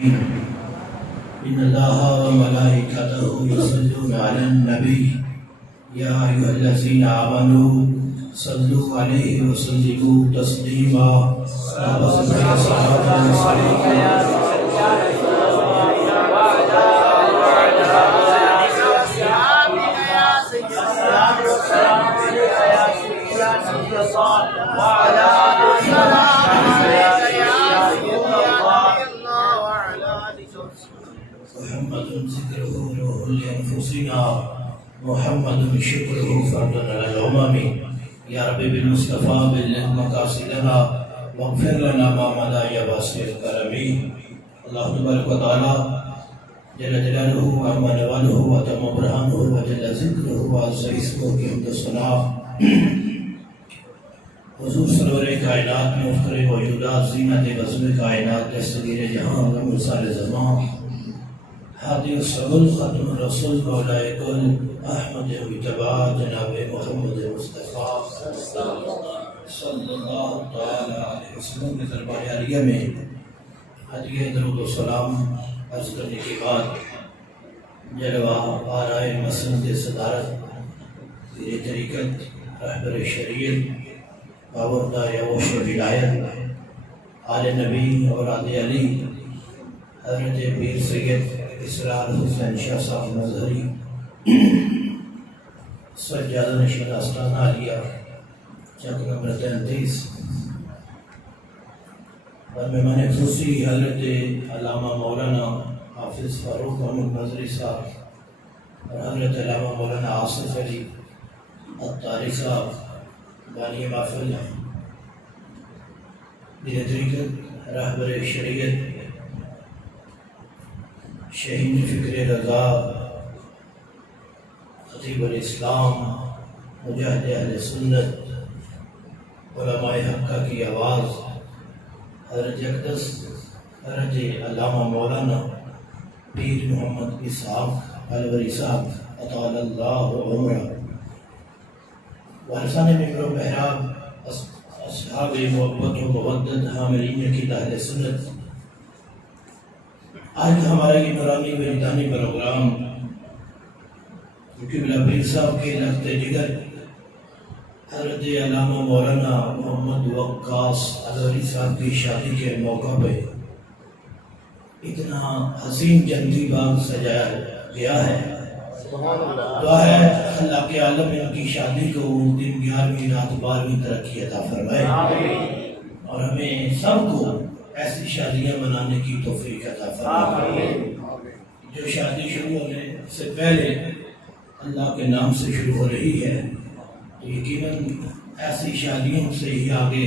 إن الله وملائكته يصلون على النبي يا أيها الذين آمنوا صلوا عليه وسلموا تسليما محمد ذكره روح لأنفسنا محمد شكره فرد على الأمم يا رب بالمصطفى بالمقاصدنا واغفر لنا ما مضى يا واسع الكرم. الله تبارك وتعالى جل جلاله وعظم نواله وتم برهانه وجل ذكره وعز اسمه کی حمد و ثنا حضور سرور کائنات مفخر وجودات زینت بزم کائنات دستگیر جہاں ومرسال زمان ہادی السبل ختم الرسول مولا کل احمد مجتبی جناب محمد مصطفیٰ صلی اللہ تعالی علیہ وسلم کے دربار عالیہ میں ہدیہ درود و سلام عرض کرنے کے بعد جلوہ آرائے مسند صدارت پیر طریقت رہبر شریعت پابندہ یوش ولایت آل نبی اور آل علی حضرت پیر سید اسرار حسین شاہ صاحب مظہری سجادہ نشین آستانہ عالیہ چک نمبر 33 اور مہمان خصوصی حضرت علامہ مولانا حافظ فاروق محمد مظہری صاحب اور حضرت علامہ مولانا آصف علی الطاری صاحب بانی محفل پیر طریقت رہبر شریعت شہین فکر رضا خطیب الاسلام مجاہد اہل سنت علماء حقہ کی آواز حضرت اقدس حضرت علامہ مولانا پیر محمد اسحاق الوری صاحب اطال اللہ عمرہ وارثان ممبر و محراب اصحاب محبت و مودت حاملین کی اہل سنت. آج ہمارا یہ نورانی وجدانی پروگرام کیونکہ بلا پیر صاحب کے لخت جگر حضرت علامہ مولانا محمد وقاص الوری صاحب کی شادی کے موقع پہ اتنا حسین جنتی باغ سجایا گیا ہے. دعا ہے اللہ کے عالم میں ان کی شادی کو دن 11ویں رات 12ویں ترقی عطا فرمائے اور ہمیں سب کو ایسی شادیاں منانے کی توفیق عطا فرمائے. جو شادی شروع ہونے سے پہلے اللہ کے نام سے شروع ہو رہی ہے تو یقیناً ایسی شادیوں سے ہی آگے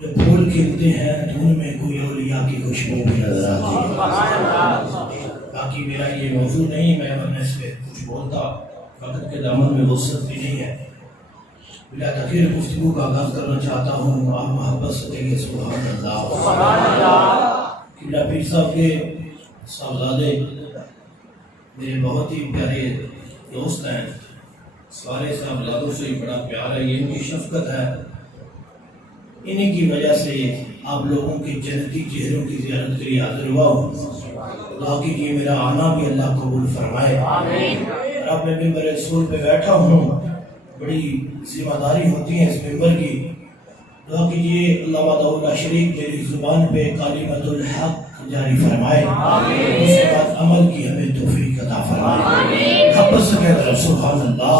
جو پھول کھلتے ہیں تو ان میں کوئی اولیاء کی خوشبو بھی نظر آتی ہے. باقی میرا یہ موضوع نہیں، میں ورنہ اس پہ کچھ بولتا، وقت کے دامن میں وسعت بھی نہیں ہے. بلا تاخیر گفتگو کا آغاز کرنا چاہتا ہوں. آپ محبت سے کہیے سبحان اللہ. قبلہ پیر صاحب کے صاحبزادے میرے بہت ہی پیارے دوست ہیں. سارے صاحبزادوں سے بڑا پیار ہے، یہ ان کی شفقت ہے. انہیں کی وجہ سے آپ لوگوں کے جنتی چہروں کی زیارت کے لیے حاضر ہوا ہوں. دعا کیجیے میرا آنا بھی اللہ قبول فرمائے. اور اب میں ممبر رسول پہ بیٹھا ہوں، بڑی ذمہ داری ہوتی ہے اس ممبر کی. دعا کیجیے اللہ وحدہ لا شریک میری زبان پہ کلمۃ الحق جاری فرمائے، اس کے بعد عمل کی ہمیں توفیق عطا فرمائے. محبت سے کہتے ہیں سبحان اللہ.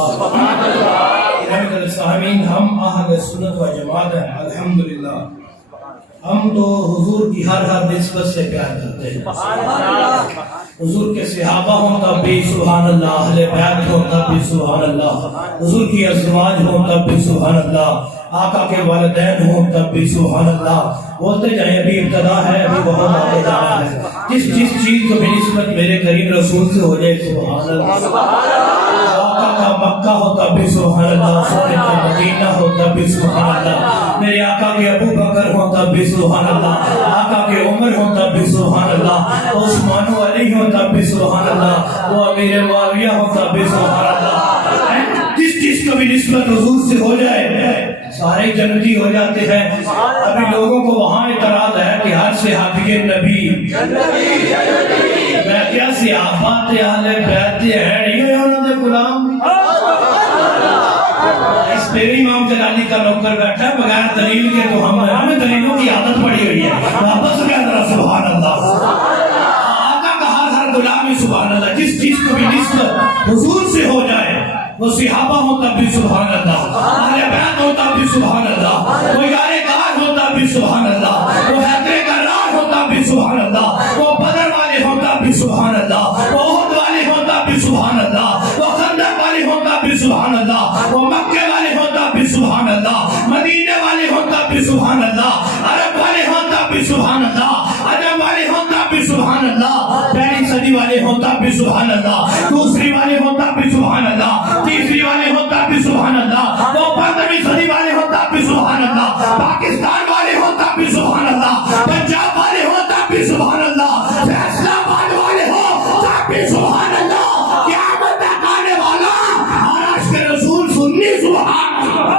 سامعین، ہم اہل سنت و جماعت ہیں الحمدللہ. ہم تو حضور کی ہر نسبت سے پیار کرتے ہیں. حضور کے صحابہ ہوں تب بھی سبحان اللہ، اہل بیت ہوں تب بھی سبحان اللہ، حضور کی ازواج ہوں تب بھی سبحان اللہ، آقا کے والدین ہوں تب بھی سبحان اللہ. بولتے جائیں، ابھی ابتدا ہے، ابھی بہت آگے جانا ہے. جس چیز کو بھی نسبت میرے کریم رسول سے ہو جائے سبحان اللہ. آقا کا مکہ ہو تب بھی سبحان اللہ، سونے کا مدینہ ہو تب بھی سبحان اللہ، میرے آقا کے ابو بکر ہوں تب بھی سبحان اللہ، آقا کے عمر ہوں تب بھی سبحان اللہ، عثمان و علی ہوں تب بھی سبحان اللہ، وہ امیر معاویہ ہوں تب بھی سبحان اللہ. جس چیز کو بھی نسبت حضور سے ہو جائے سارے جنتی ہو جاتے ہیں. ابھی لوگوں کو وہاں اعتراض ہے کہ ہر صحابی نبی میں کیا صحابہ تے اہل بیت ہیں نہیں انہوں نے غلام. اس پہ امام جلالی کا نوکر بیٹھا ہے بغیر دلیل کے تو ہمیں دلیلوں کی عادت پڑی ہوئی ہے. واپس کیا ذرا سبحان اللہ. آقا کا ہر غلام سبحان اللہ. جس چیز کو بھی نسبت حضور سے ہو جائے وہ صحابہ ہو تب بھی سبحان اللہ, اہل بیت ہو تب بھی سبحان اللہ, وہ یار کار ہو تب بھی سبحان اللہ, وہ حیدر کرار ہو تب بھی سبحان اللہ, وہ بدر والے ہو تب بھی سبحان اللہ, وہ احد والے ہو تب بھی سبحان اللہ, وہ خندق والے ہو تب بھی سبحان اللہ, وہ مکے والے ہو تب بھی سبحان اللہ, مدینے والے ہو تب بھی سبحان اللہ, عرب والے ہو تب بھی سبحان اللہ, عجم والے ہو تب بھی سبحان اللہ, پہلی صدی والے ہو تب بھی سبحان اللہ, دوسری والے ہو تب بھی سبحان اللہ, تیسری والے ہو تب بھی سبحان اللہ, وہ 15ویں صدی والے ہو تب بھی سبحان اللہ, پاکستان والے ہو تب بھی سبحان اللہ, پنجاب والے ہو تب بھی سبحان اللہ, فیصلہ آباد والے ہو تب بھی سبحان اللہ. قیامت تک آنے والا ہر عشق رسول سنی سبحان اللہ.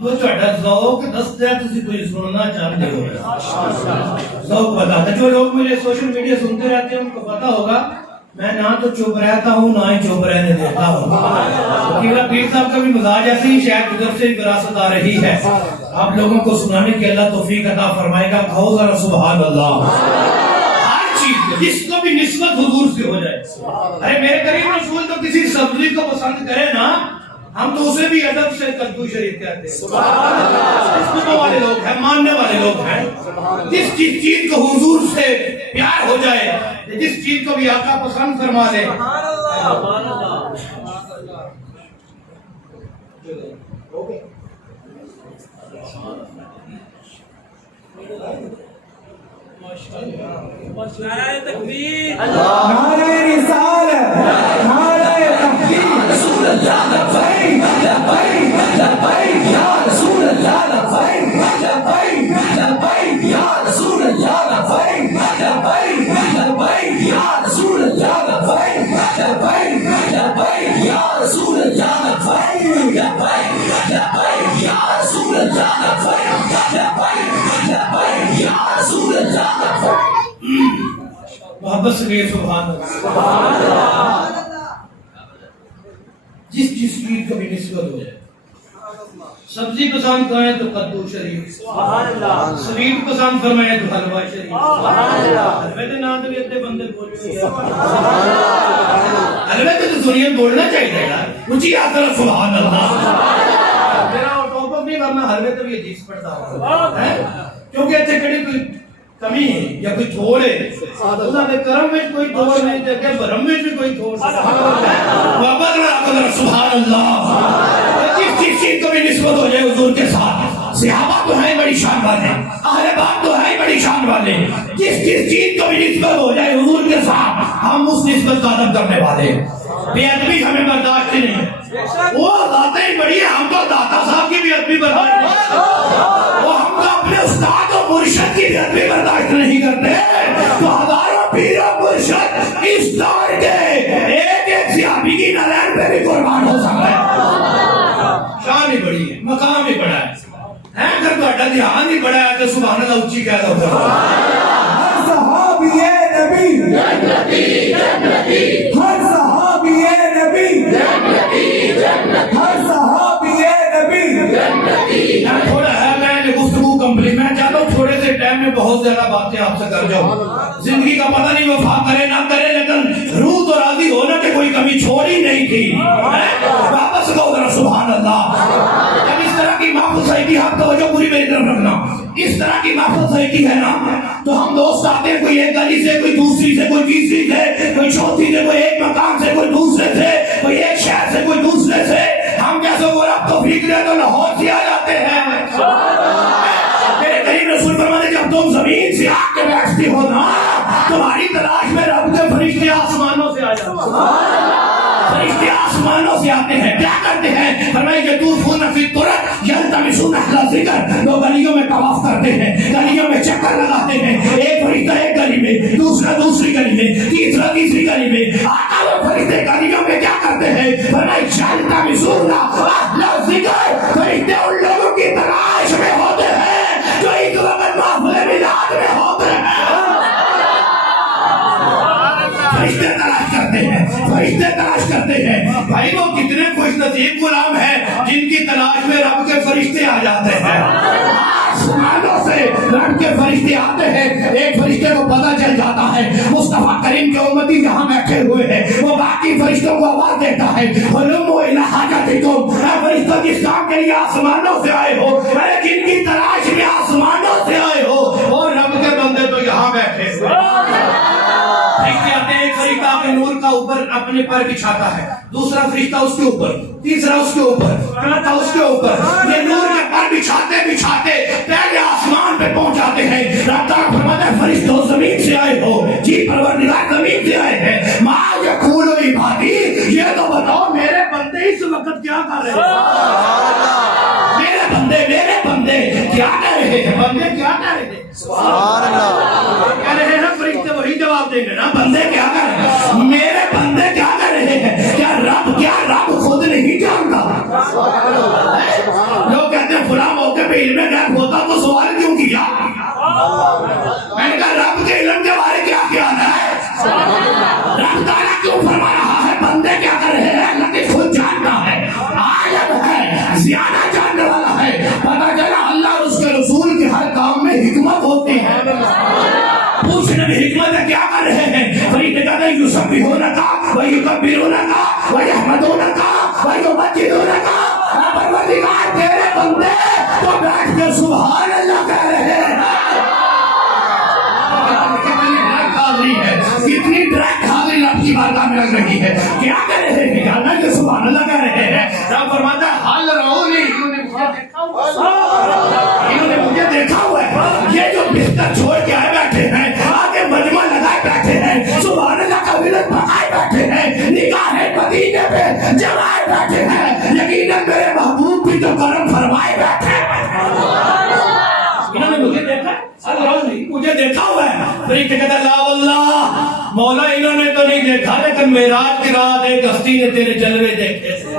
وہ ذوق دستا ہے تسی کوئی سننا چاہتے ہو ذوق بتاتا. جو لوگ مجھے سوشل میڈیا سنتے رہتے ہیں ان کو پتا ہوگا میں نہ تو چپ رہتا ہوں نہ ہی چپ رہنے دیتا ہوں. کیونکہ پیر صاحب کا بھی مزاج ایسی ہی شاید ادھر سے وراثت آ رہی ہے. آپ لوگوں کو سنانے کی اللہ توفیق عطا فرمائے گا. کہو ذرا سبحان اللہ. ہر چیز جس کو بھی نسبت حضور سے ہو جائے. ارے میرے کریم رسول تو کسی سبزی کو پسند کرے نا ہم تو اسے بھی ادب سے کدو شریف کہتے ہیں. سبحان اللہ. والے لوگ ہیں, ماننے والے لوگ ہیں. جس چیز کو حضور سے پیار ہو جائے, جس چیز کو بھی آقا پسند فرما دے. سبحان اللہ. نعرہ تکبیر, نعرہ رسالت, نعرہ تحقیق, رسول اللہ لبیک لبیک لبیک یا رسول اللہ لبیک لبیک لبیک یا رسول اللہ لبیک لبیک لبیک یا رسول اللہ لبیک لبیک لبیک یا رسول اللہ لبیک لبیک لبیک یا رسول اللہ لبیک لبیک لبیک یا رسول اللہ لبیک. محبت سے سبحان اللہ. جس چیز کو بھی نسبت ہو جائے. سبزی پسند کریں تو کدو شریف, سبحان اللہ. سویٹ پسند فرمائے تو حلوہ شریف, سبحان اللہ. حلوے کے نام تو اتنے بندے بول رہے ہیں, سبحان اللہ. حلوے کے تو دنیا بولنا چاہیے یار. اونچی آخر سبحان اللہ. میرا ٹاپ نہیں کرنا حلوے تو بھی حدیث پڑھتا ہوں کیونکہ اتنے کڑی کوئی کمی ہے یا کوئی تھوڑ ہے. اللہ کے کرم میں کوئی تھوڑ نہیں تے کہ برم میں بھی کوئی تھوڑ. بابا سبحان اللہ. جس چیز کو بھی نسبت ہو جائے حضور کے ساتھ. صحابہ تو ہیں بڑی شان والے, اہل بیت تو ہیں بڑی شان والے. جس چیز کو بھی نسبت ہو جائے حضور کے ساتھ ہم اس نسبت کا ادب کرنے والے. بے ادبی ہمیں برداشت نہیں. وہ ذاتیں بڑی ہیں, ہم تو داتا صاحب کی بھی ادبی برداشت نہیں. وہ ہم تو اپنے استاد و مرشد کی بھی ادبی برداشت نہیں کرتے. تو ہزاروں پیر و مرشد اس دور کے ایک ایک صحابی کی نظر پہ بھی قربان ہو سکتا ہے. شان ہی بڑی ہے, مقام ہی بڑا ہے. اگر تہاڈا دھیان ہی بڑا ہے تو سبحان اللہ اونچی کہہ دو. ہر صحابی نبی جنتی جنتی, ہر صحابی نبی بہت زیادہ باتیں آپ سے کر جاؤں. زندگی کا پتہ نہیں وفا کرے نہ کرے لیکن روح تو راضی ہونا کہ کوئی کمی چھوڑی نہیں تھی. واپس کہو ذرا سبحان اللہ. جب اس طرح کی محفل صحیح کی آپ توجہ پوری میری طرف رکھنا. اس طرح کی محفل صحیح کی ہے نا تو ہم دوست آتے ہیں کوئی ایک گلی سے کوئی دوسری سے کوئی تیسری سے کوئی چوتھی سے کوئی ایک مقام سے کوئی دوسرے سے کوئی ایک شہر سے کوئی دوسرے سے. ہم جیسے وہ رب توفیق دے تو لاہور سے آ جاتے ہیں. میرے کریم رسول فرماتے جب تم زمین سے آ کے بیٹھتی ہو نا تمہاری تلاش میں رب کے فرشتے آسمانوں سے آ جاتے ہیں. فرشتے آسمانوں سے آتے ہیں. کیا کرتے ہیں؟ فرمائے کہ طوفون فی الطرق یلتمسون اہل ذکر. لوگ گلیوں میں طواف کرتے ہیں گلیوں میں چکر لگاتے ہیں. ایک فرشتہ ایک گلی میں دوسرا دوسری گلی میں تیسرا تیسری گلی میں. آقا وہ فرشتے گلیوں میں کیا کرتے ہیں؟ فرمائے یلتمسون اہل ذکر. فرشتے ان لوگوں کی تلاش میں ہوتے ہیں جو ایک وقت محفل میلاد میں ہوتے ہیں. فرشتے تلاش کرتے ہیں فرشتے تلاش کرتے ہیں. بھائی وہ کتنے خوش نصیب غلام ہیں جن کی تلاش میں رب کے فرشتے آ جاتے ہیں. آسمانوں سے رب کے فرشتے آتے ہیں. ایک فرشتے کو پتہ چل جاتا ہے مصطفیٰ کریم کے امتی جہاں بیٹھے ہوئے ہیں وہ باقی فرشتوں کو آواز دیتا ہے ہلموا الی حاجتکم. فرشتوں جس کام کے لیے آسمانوں سے آئے ہو جن کی تلاش میں آسمانوں سے آئے ہو اور رب کے بندے تو یہاں بیٹھے ہوئے. ایک فرشتہ اپنے نور کا اوپر اپنے پر بچھاتا ہے دوسرا فرشتہ اس کے اوپر تیسرا اس کے اوپر چوتھا اس کے اوپر. یہ نور کے پر بچھاتے بچھاتے پہلے آسمان پہ پہنچ جاتے ہیں. رب تعالیٰ فرماتا ہے فرشتوں زمین سے آئے ہو. جی پروردگار زمین سے آئے ہیں. ما یقول عبادی یہ تو بتاؤ میرے بندے اس وقت کیا کر رہے ہیں. میرے بندے کیا کر رہے ہیں. بندے کیا کر رہے ہیں. سبحان اللہ. کہہ رہے ہیں فرشتے وہی جواب دیں گے نا. بندے کیا کر رہے ہیں. میرے بندے کیا کر رہے ہیں. کیا رب خود نہیں جانتا. لوگ کہتے ہیں فلاں موقع پہ علم غیب ہوتا تو سوال کیوں کیا. میں نے کہا رب کے علم کے بارے کیا کہنا ہے. رب تعالیٰ کیوں فرما رہا ہے بندے کیا کر رہے ہیں. اللہ خود جانتا ہے عالم ہے زیادہ جاننے والا ہے. پتہ چلا اللہ اور اس کے رسول کے ہر کام میں حکمت ہوتی ہے. پوچھنے میں حکمت ہے کیا کر رہے ہیں. فرشتے کہتے ہیں یسبحونک ویکبرونک ویحمدونک ویمجدونک. پروردگار تیرے بندے تو بیٹھ کے سبحان اللہ کہہ رہے ہیں. کتنی ڈائریکٹ حاضری رب کی بارگاہ میں لگ رہی ہے. کیا کہہ رہے ہیں. کیا اللہ کے سبحان اللہ کہہ رہے ہیں. رب فرماتا ہے حل رعونی انہوں نے مجھے دیکھا ہوا ہے. یہ جو بستر چھوڑ کے آئے بیٹھے ہیں آگے مجمع لگائے بیٹھے ہیں سبحان اللہ کا ورد پکائے بیٹھے ہیں نگاہ مدینے پہ جمائے بیٹھے ہیں. یقیناً میرے محبوب بھی تو کرم فرمائے بیٹھے ہیں. انہوں نے مجھے دیکھا مجھے دیکھا ہوا ہے. فرشتے کہتا ہے لا واللہ مولا انہوں نے تو نہیں دیکھا لیکن معراج کی رات ایک ہستی نے تیرے جلوے دیکھے تھے.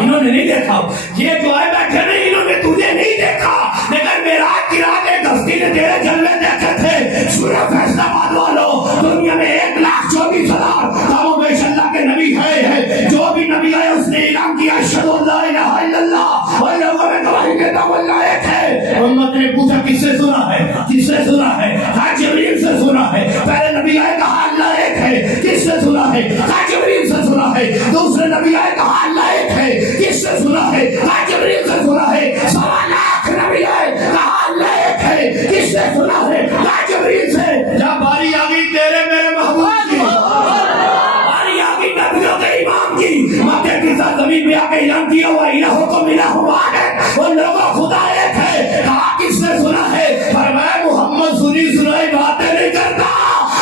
انہوں نے نہیں دیکھا. یہ جو آئے بیٹھے نہیں انہوں نے تجھے نہیں دیکھا لیکن معراج کی رات ایک ہستی نے تیرے جلوے دیکھے تھے. سورہ فیصلہ باد والو دنیا میں 1,24,000 کاموں میں اللہ کے نبی ہے. جو بھی نبی آئے اس نے اعلان کیا اشہد ان لا الہ الا اللہ اور لوگوں میں گواہی دیتا وہ اللہ ایک ہے. امت نے پوچھا کس سے سنا ہے کس سے سنا ہے. کہا جبریل سے سنا ہے. پہلے نبی آئے کہا اللہ ایک ہے. کس سے سنا ہے. کہا جبریل سے سنا ہے. دوسرے نبی آئے کہا اللہ ایک ہے. کس سے سنا ہے. کہا جبریل سے سنا ہے. 1.25 لاکھ نبی آئے کہا اللہ ایک ہے. کس سے سنا ہے. کہا جبریل سے. جب باری آ گئی تیرے میرے محبوب کی باری آ گئی نبیوں کے امام کی مکے کی سرزمین میں آ کے اعلان کیا ہوا الہکم الہ واحد اور لوگوں خدا ایک ہے. کہا کس نے سنا ہے. فرمایا محمد سنی سنائی باتیں نہیں کرتا.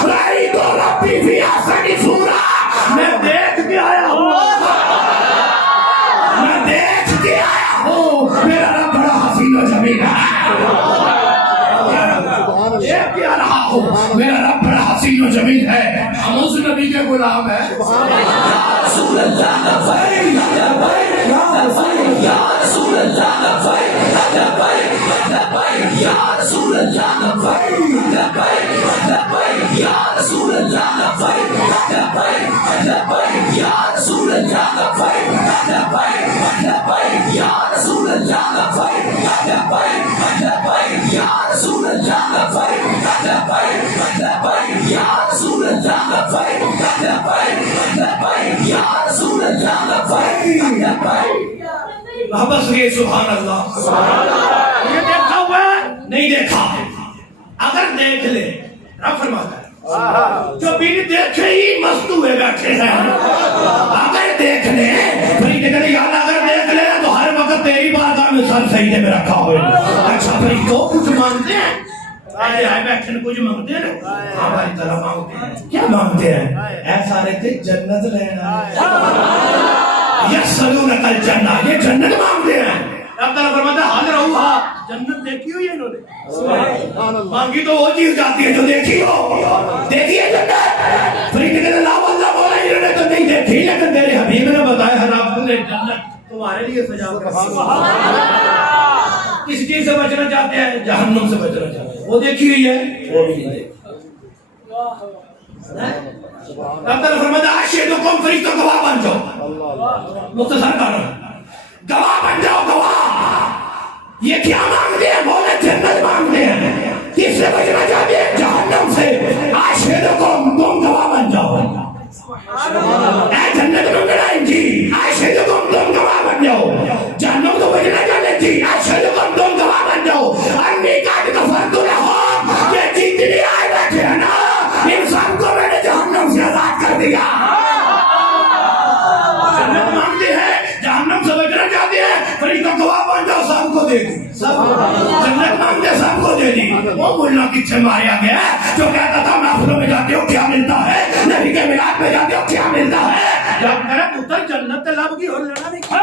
رأیت ربی فی احسن صورۃ میں دیکھ کے آیا ہوں میرا رب بڑا حسین و جمیل ہے. دیکھ کے آ رہا ہوں میرا رب بڑا حسین و جمیل ہے. ہم اس نبی کے غلام ہیں. رسول اللہ لبیک لبیک یا رسول اللہ لبیک لبیک لبیک یا رسول اللہ لبیک لبیک لبیک یا رسول اللہ لبیک لبیک لبیک یا رسول اللہ لبیک لبیک لبیک یا رسول اللہ لبیک لبیک لبیک یا رسول اللہ بس یہ سبحان اللہ یہ دیکھا ہوا ہے نہیں دیکھا؟ اگر دیکھ لے رب فرماتا ہے جو بن دیکھے ہی مست ہوئے بیٹھے ہیں، اگر دیکھ لے فرشتے کہتے ہیں اگر دیکھ لے تو ہر وقت تیری بارگاہ میں سر سجدے میں رکھا ہوئے۔ اچھا فرشتوں کچھ مانگتے ہیں؟ آئے بیٹھے کچھ مانگتے ہیں؟ ہماری طرف مانگتے ہیں۔ کیا مانگتے ہیں؟ اے سارے تھے جنت لینا، یسألونک الجنہ، یہ جنت مانگتے ہیں۔ اب تعالیٰ فرماتا ہے حاضر ہوا، جنت دیکھی ہوئی ہے انہوں نے؟ مانگی تو وہ چیز جاتی ہے جو دیکھی ہو۔ دیکھی ہے جنت؟ فرشتے کہتے ہیں لا واللہ مولا انہوں نے تو نہیں دیکھی، لیکن تیرے حبیب نے بتایا ہے رب نے جنت تمہارے لیے سجا کر رکھی ہے۔ کس چیز سے بچنا چاہتے ہیں؟ جہنم سے بچنا چاہتے ہیں۔ وہ دیکھی ہوئی ہے، وہ بھی نہیں دیکھی۔ اب تعالیٰ فرماتا ہے اشہدکم، فرشتوں گواہ بن جاؤ۔ مختصر کارن گواہ بن جاؤ، گواہ۔ یہ کیا مانگتے ہیں؟ بولے جنت مانگتے ہیں۔ کس سے بچنا چاہتے ہیں؟ جہنم سے۔ اشہدکم، تم گواہ بن جاؤ۔ اے جنت منگنا جی، اشہدکم تم گواہ بن جاؤ۔ جہنم تو بچنا چاہتے جی، اشہدکم تم گواہ بن جاؤ۔ انی قد غفرت لہم، یہ جتنے آئے بیٹھے ہیں نا ان سب کو میں نے جہنم سے آزاد کر دیا۔ جنت مانگتے ہیں، جہنم سے بچنا چاہتے ہیں، فرشتوں گواہ بن جاؤ، سب کو دے دی۔ جنت مانگتے سب کو دے دی۔ وہ ملا کس سے ماریا گیا جو کہتا تھا محفلوں میں جاتے ہو کیا ملتا ہے، نبی کے میلاد میں جاتے ہو کیا ملتا ہے؟ جب میرا پتر جنت لب کی اور لڑا نہیں کیا،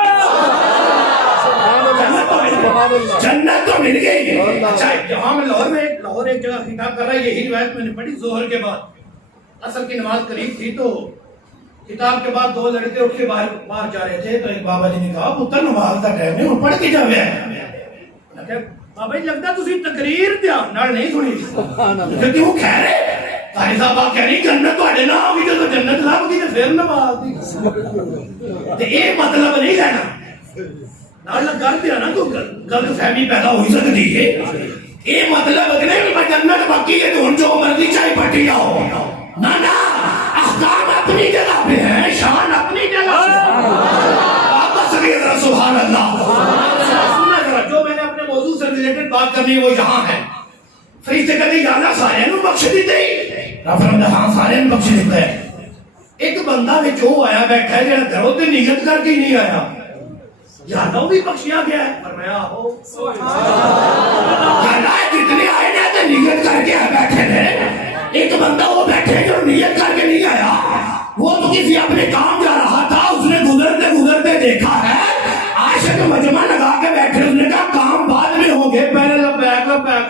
جنت تو مل گئی۔ اچھا یہاں میں لاہور ایک جگہ خطاب کر رہا ہے، یہی روایت میں نے پڑھی ظہر کے بعد، اصل کی نماز قریب تھی تو خطاب کے بعد دو لڑکے اٹھ کے باہر جا رہے تھے، تو ایک بابا جی نے کہا پتر نماز کا ٹائم ہے وہ پڑھ کے جاوے۔ بابا جی لگتا تسی تقریر دھیان نال نہیں سنی کیونکہ وہ کہہ رہے قاری صاحب آپ کہہ رہی جنت تواڈے نال آ گئی، جدوں جنت لب گئی تے پھر نماز دی تے یہ مطلب نہیں لینا نال گل دیا نا تو غلط فہمی پیدا ہو سکتی ہے۔ یہ مطلب نہیں کہ جنت باقی ہے تو ہن جو مرضی چاہے پٹی جاؤ، نہ نہ احکام اپنی جگہ پہ ہیں، شان اپنی جگہ پہ۔ واپس گئے ذرا سبحان اللہ۔ جو میں نے اپنے موضوع سے ریلیٹڈ بات کرنی ہے وہ یہاں ہے۔ فرشتے کہتے ہیں یا اللہ سارے نو بخش دیتے ہی، رب فرماتا ہے ہاں سارے نو بخش دیتا ہے۔ ایک بندہ وچ وہ آیا بیٹھا ہے جڑا گھروں تے نیت کر کے ہی نہیں آیا، یا اللہ بھی بخشیا گیا ہے؟ فرمایا ہو اللہ جتنے آئے نا تے نیت کر کے بیٹھے نے۔ ایک بندہ وہ بیٹھے جو نیت کر کے نہیں آیا، وہ تو کسی اپنے کام جا رہا تھا، اس نے گزرتے گزرتے دیکھا ہے عاشق مجمع لگا کے بیٹھے، اس نے کہا کام بعد میں ہوں گے، پہلے لبیک لبیک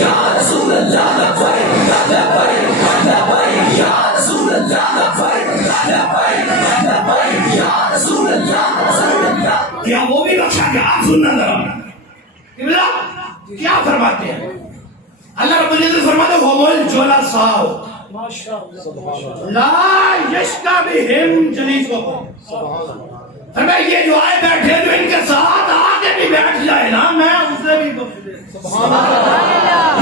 یا رسول اللہ لبیک لبیک یا رسول اللہ لبیک یا رسول اللہ۔ کیا وہ بھی بخشا گیا؟ آپ سننا ذرا کیا فرماتے ہیں؟ اللہ رب العزت فرماتے ہیں هُمُ الْجُلَسَاءُ لا یشکا بہم جلیسہم۔ فرمایا یہ جو آئے بیٹھے جو ان کے ساتھ آگے بھی بیٹھ جائے نا میں اسے بھی بخش دے۔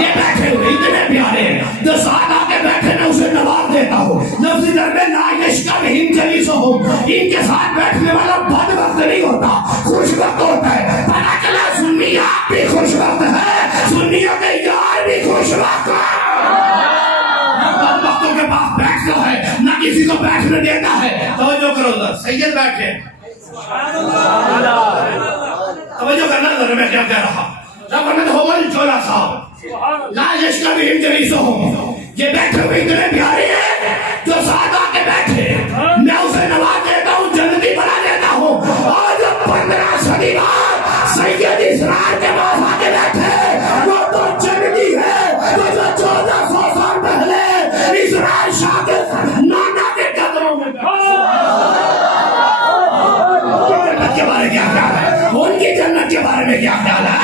یہ بیٹھے ہوئے اتنے پیارے ہیں، جو ساتھ آگے بیٹھے میں اسے نواز دیتا ہوں۔ لفظی در میں لا یشکا بہم جلیسہم، ان کے ساتھ بیٹھنے والا بد وقت نہیں ہوتا، خوش وقت ہوتا ہے۔ پتہ چلا سنیات بھی خوش وقت ہے، سنیوں کے یار بھی خوش وقت ہے۔ بد وقتوں کے پاس بیٹھتا ہے، نہ کسی کو بیٹھنے دیتا ہے۔ توجہ کرو ذرا، سید بیٹھے توجہ کرنا ذرا میں کیا کہہ رہا۔ ربنا هُمُ الْجُلَسَاءُ لا يشكى بهم جليسهم، یہ بیٹھے ہوئے اتنے پیارے ہیں جو ساتھ آ کے بیٹھے میں اسے نواز دیتا ہوں، جنتی بنا دیتا ہوں۔ اور جب 15 صدی بعد سید اسرار کے پاس آ کے بیٹھے وہ تو جنتی ہے، وہ جو 1400 سال پہلے اسرار شاہ کے نانا کے قدموں میں جنت کے بارے کیا خیال ہے؟ ان کی جنت کے بارے میں کیا خیال ہے؟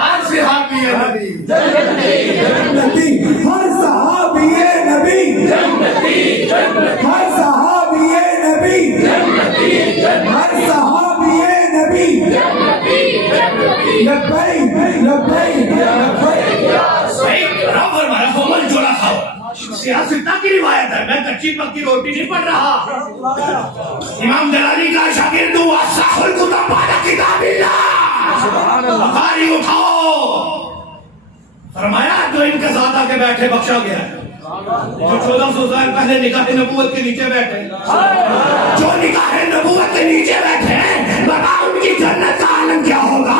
ہر صحابی نبی جنتی، ہر صحابی نبی جنتی، ہر صحابی نبی جنتی، ہر صحابی نبی جنتی، لبیک لبیک لبیک یا رسول اللہ۔ رب فرمایا هُمُ الْجُلَسَاءُ سیاستہ کی روایت ہے، میں کچی پکی روٹی نہیں پڑھ رہا. امام جلالی کا شاگرد ہوں. اصح الکتب بعد کتاب اللہ. بخاری اٹھاؤ. فرمایا جو ان کے ساتھ آ کے بیٹھے بخشا گیا ہے. جو 1400 سال پہلے نکاح نبوت کے نیچے بیٹھے، جو نکاح نبوت کے نیچے بیٹھے ہیں، بتا ان کی جنت کا عالم کیا ہوگا.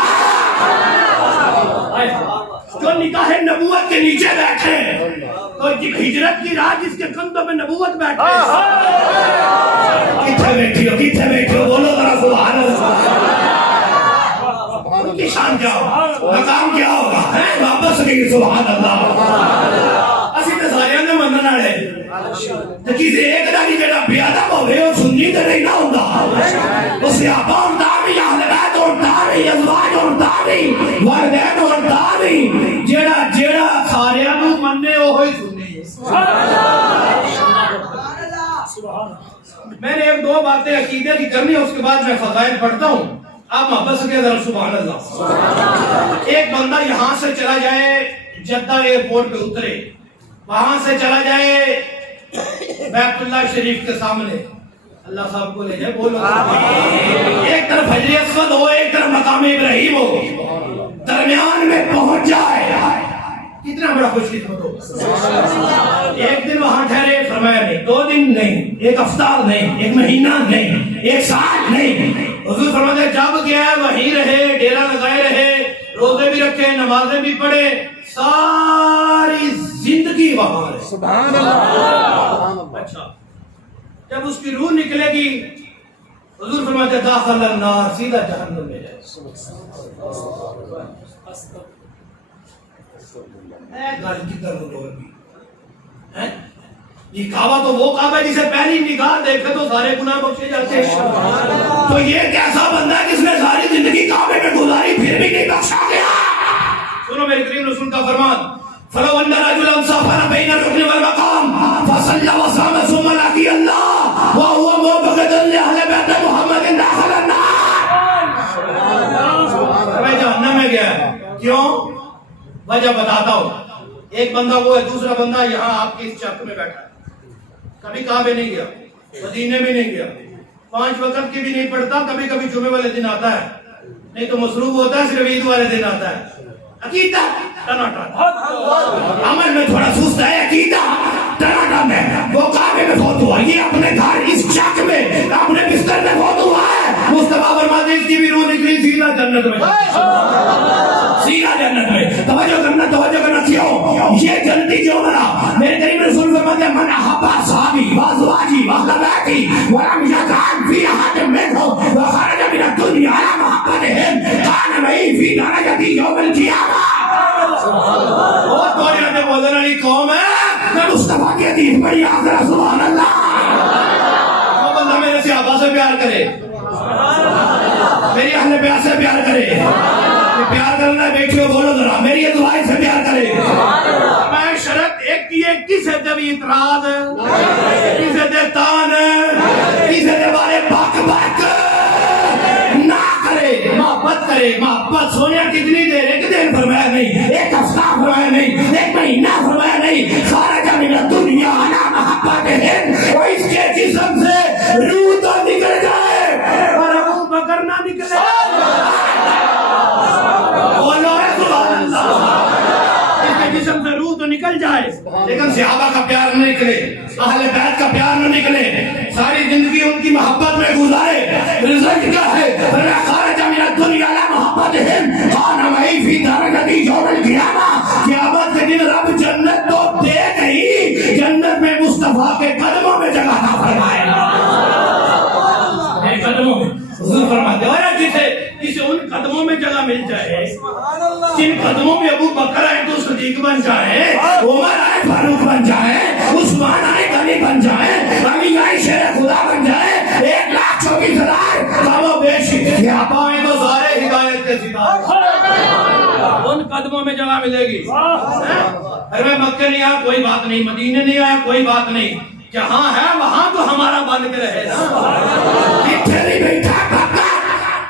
جو نکاح نبوت کے نیچے بیٹھے، تو ہجرت کی راہ جس کے کندھوں میں نبوت بیٹھے. کتنے بیٹھی ہو، کتنے بیٹھی ہو، بولو ذرا سبحان اللہ. ان کی شان کیا ہوگا، مقام کیا ہوگا، واپس گئی سبحان اللہ. اسی تے سارے نے منن والے تے کسی ایک دا بھی جڑا بے ادب ہوے او سنی تے نہیں نہ ہوندا. او صحابہ ہوندا بھی، اہل بیت ہوندا بھی، ازواج ہوندا بھی، والدین ہوندا بھی. جڑا سارے نو مننے اوہی سنی. سبحان اللہ. میں نے ایک دو باتیں عقیدے کی کرنی ہے، اس کے بعد میں فضائل پڑھتا ہوں. آپ محبت سے ذرا سبحان اللہ. ایک بندہ یہاں سے چلا جائے جدہ ایئرپورٹ پہ اترے، وہاں سے چلا جائے بیت اللہ شریف کے سامنے، اللہ صاحب کو لے جائے، بولو ایک طرف حجر اسود ہو، ایک طرف مقام ابراہیم ہو، درمیان میں پہنچ جائے، کتنا بڑا خوش قسمت ہو. ایک دن وہاں ٹھہرے، فرمایا نہیں، 2 دن نہیں، ایک ہفتہ نہیں، ایک مہینہ نہیں، ایک سال نہیں. حضور فرماتے جب گیا وہیں رہے، ڈیرا لگائے رہے، روزے بھی رکھے، نمازیں بھی پڑھے، ساری زندگی وہاں ہے. سبحان اللہ. اچھا جب اس کی روح نکلے گی، حضور فرماتے داخل النار، سیدھا جہنم میں جائے. گل کی طرف یہ کعبہ تو وہ کعبہ ہے جسے پہلی نگاہ دیکھے تو سارے گناہ بخشے جاتے ہیں. تو یہ کیسا بندہ ہے جس نے ساری زندگی کعبے میں گزاری پھر بھی نہیں بخشا گیا. سنو میرے کریم رسول کا فرمان، فلو ان رجلا سافر بین الركن والمقام فصلى وصام ثم لقي الله وهو مبغض لاهل بيت محمد داخل النار. میں جہنم میں گیا. کیوں؟ وجہ بتاتا ہوں. ایک بندہ وہ ہے، دوسرا بندہ یہاں آپ کی اس چک میں بیٹھا ہے، کبھی کعبے نہیں گیا، مدینے بھی نہیں گیا، 5 وقت کی بھی نہیں پڑھتا، کبھی کبھی جمعے والے دن آتا ہے، نہیں تو مصروف ہوتا ہے، صرف عید والے دن آتا ہے. عقیدہ عمل میں تھوڑا سست ہے، عقیدہ ٹناٹن ہے. وہ کعبے میں فوت ہوا، یہ اپنے گھر اس چک میں اپنے بستر میں فوت ہوا ہے. مصطفیٰ فرماتے ہیں اس کی بھی روح نکلی سیدھا جنت میں، سیدھا جنت میں. توجہ کرنا کیوں؟ یہ جنتی کیوں بنا؟ میرے کریم رسول فرماتے ہیں من احب اصحابی وازواجی واہل بیتی ولم یکن فی احد منهم وخرج من الدنیا على محبتهم كان معي في درجتی یوم القیامہ. بہت بڑی آتے بولنے والی قوم ہے. میں مصطفیٰ کی حدیث بڑی آخر سبحان اللہ. وہ بندہ میرے صحابہ سے پیار کرے، میری اہل بیت سے پیار کرے، پیار کرنا بیٹھے بولو ذرا، میری دعائیں سے پیار کرے. میں شرط ایک کی ہے، کسے دے بھی اعتراض، کسے دے تان، کسے دے بارے بک نہ کرے، محبت کرے. محبت سونے کتنی دیر، ایک دن فرمایا نہیں، ایک ہفتہ فرمایا نہیں، ایک مہینہ فرمایا نہیں. خارج من الدنیا علی محبتہم، اور اس کے جسم سے روح تو نکل جائے اور ابو بکر نہ نکلے. جسم سے روح تو نکل جائے لیکن صحابہ کا پیار نہ نکلے، اہل بیت کا پیار نہ نکلے، ساری زندگی ان کی محبت میں گزارے. رزق کیا ہے؟ خارج من الدنیا علی محبتہم کان معی فی درجتی یوم القیامہ. قیامت کے دن رب جنت تو دے گئی، جنت میں مصطفیٰ کے قدموں میں جگہ عطا فرمائے گا. قدموں میں حضور فرماتے ہیں جسے ان قدموں میں جگہ مل جائے، جن قدموں میں ابو بکر آئے تو صدیق بن جائے، عمر آئے فاروق بن جائے، عثمان آئے غنی بن جائے، علی آئے شیر خدا بن جائے، 1,24,000 کم و بیش صحابہ آئے تو سارے ہدایت کے ستارے. ان قدموں میں جگہ ملے گی. اگر میں مکہ نہیں آیا کوئی بات نہیں، مدینے نہیں آیا کوئی بات نہیں، جہاں ہے وہاں تو ہمارا بن کے رہے نا. جتنے بھی بیٹھا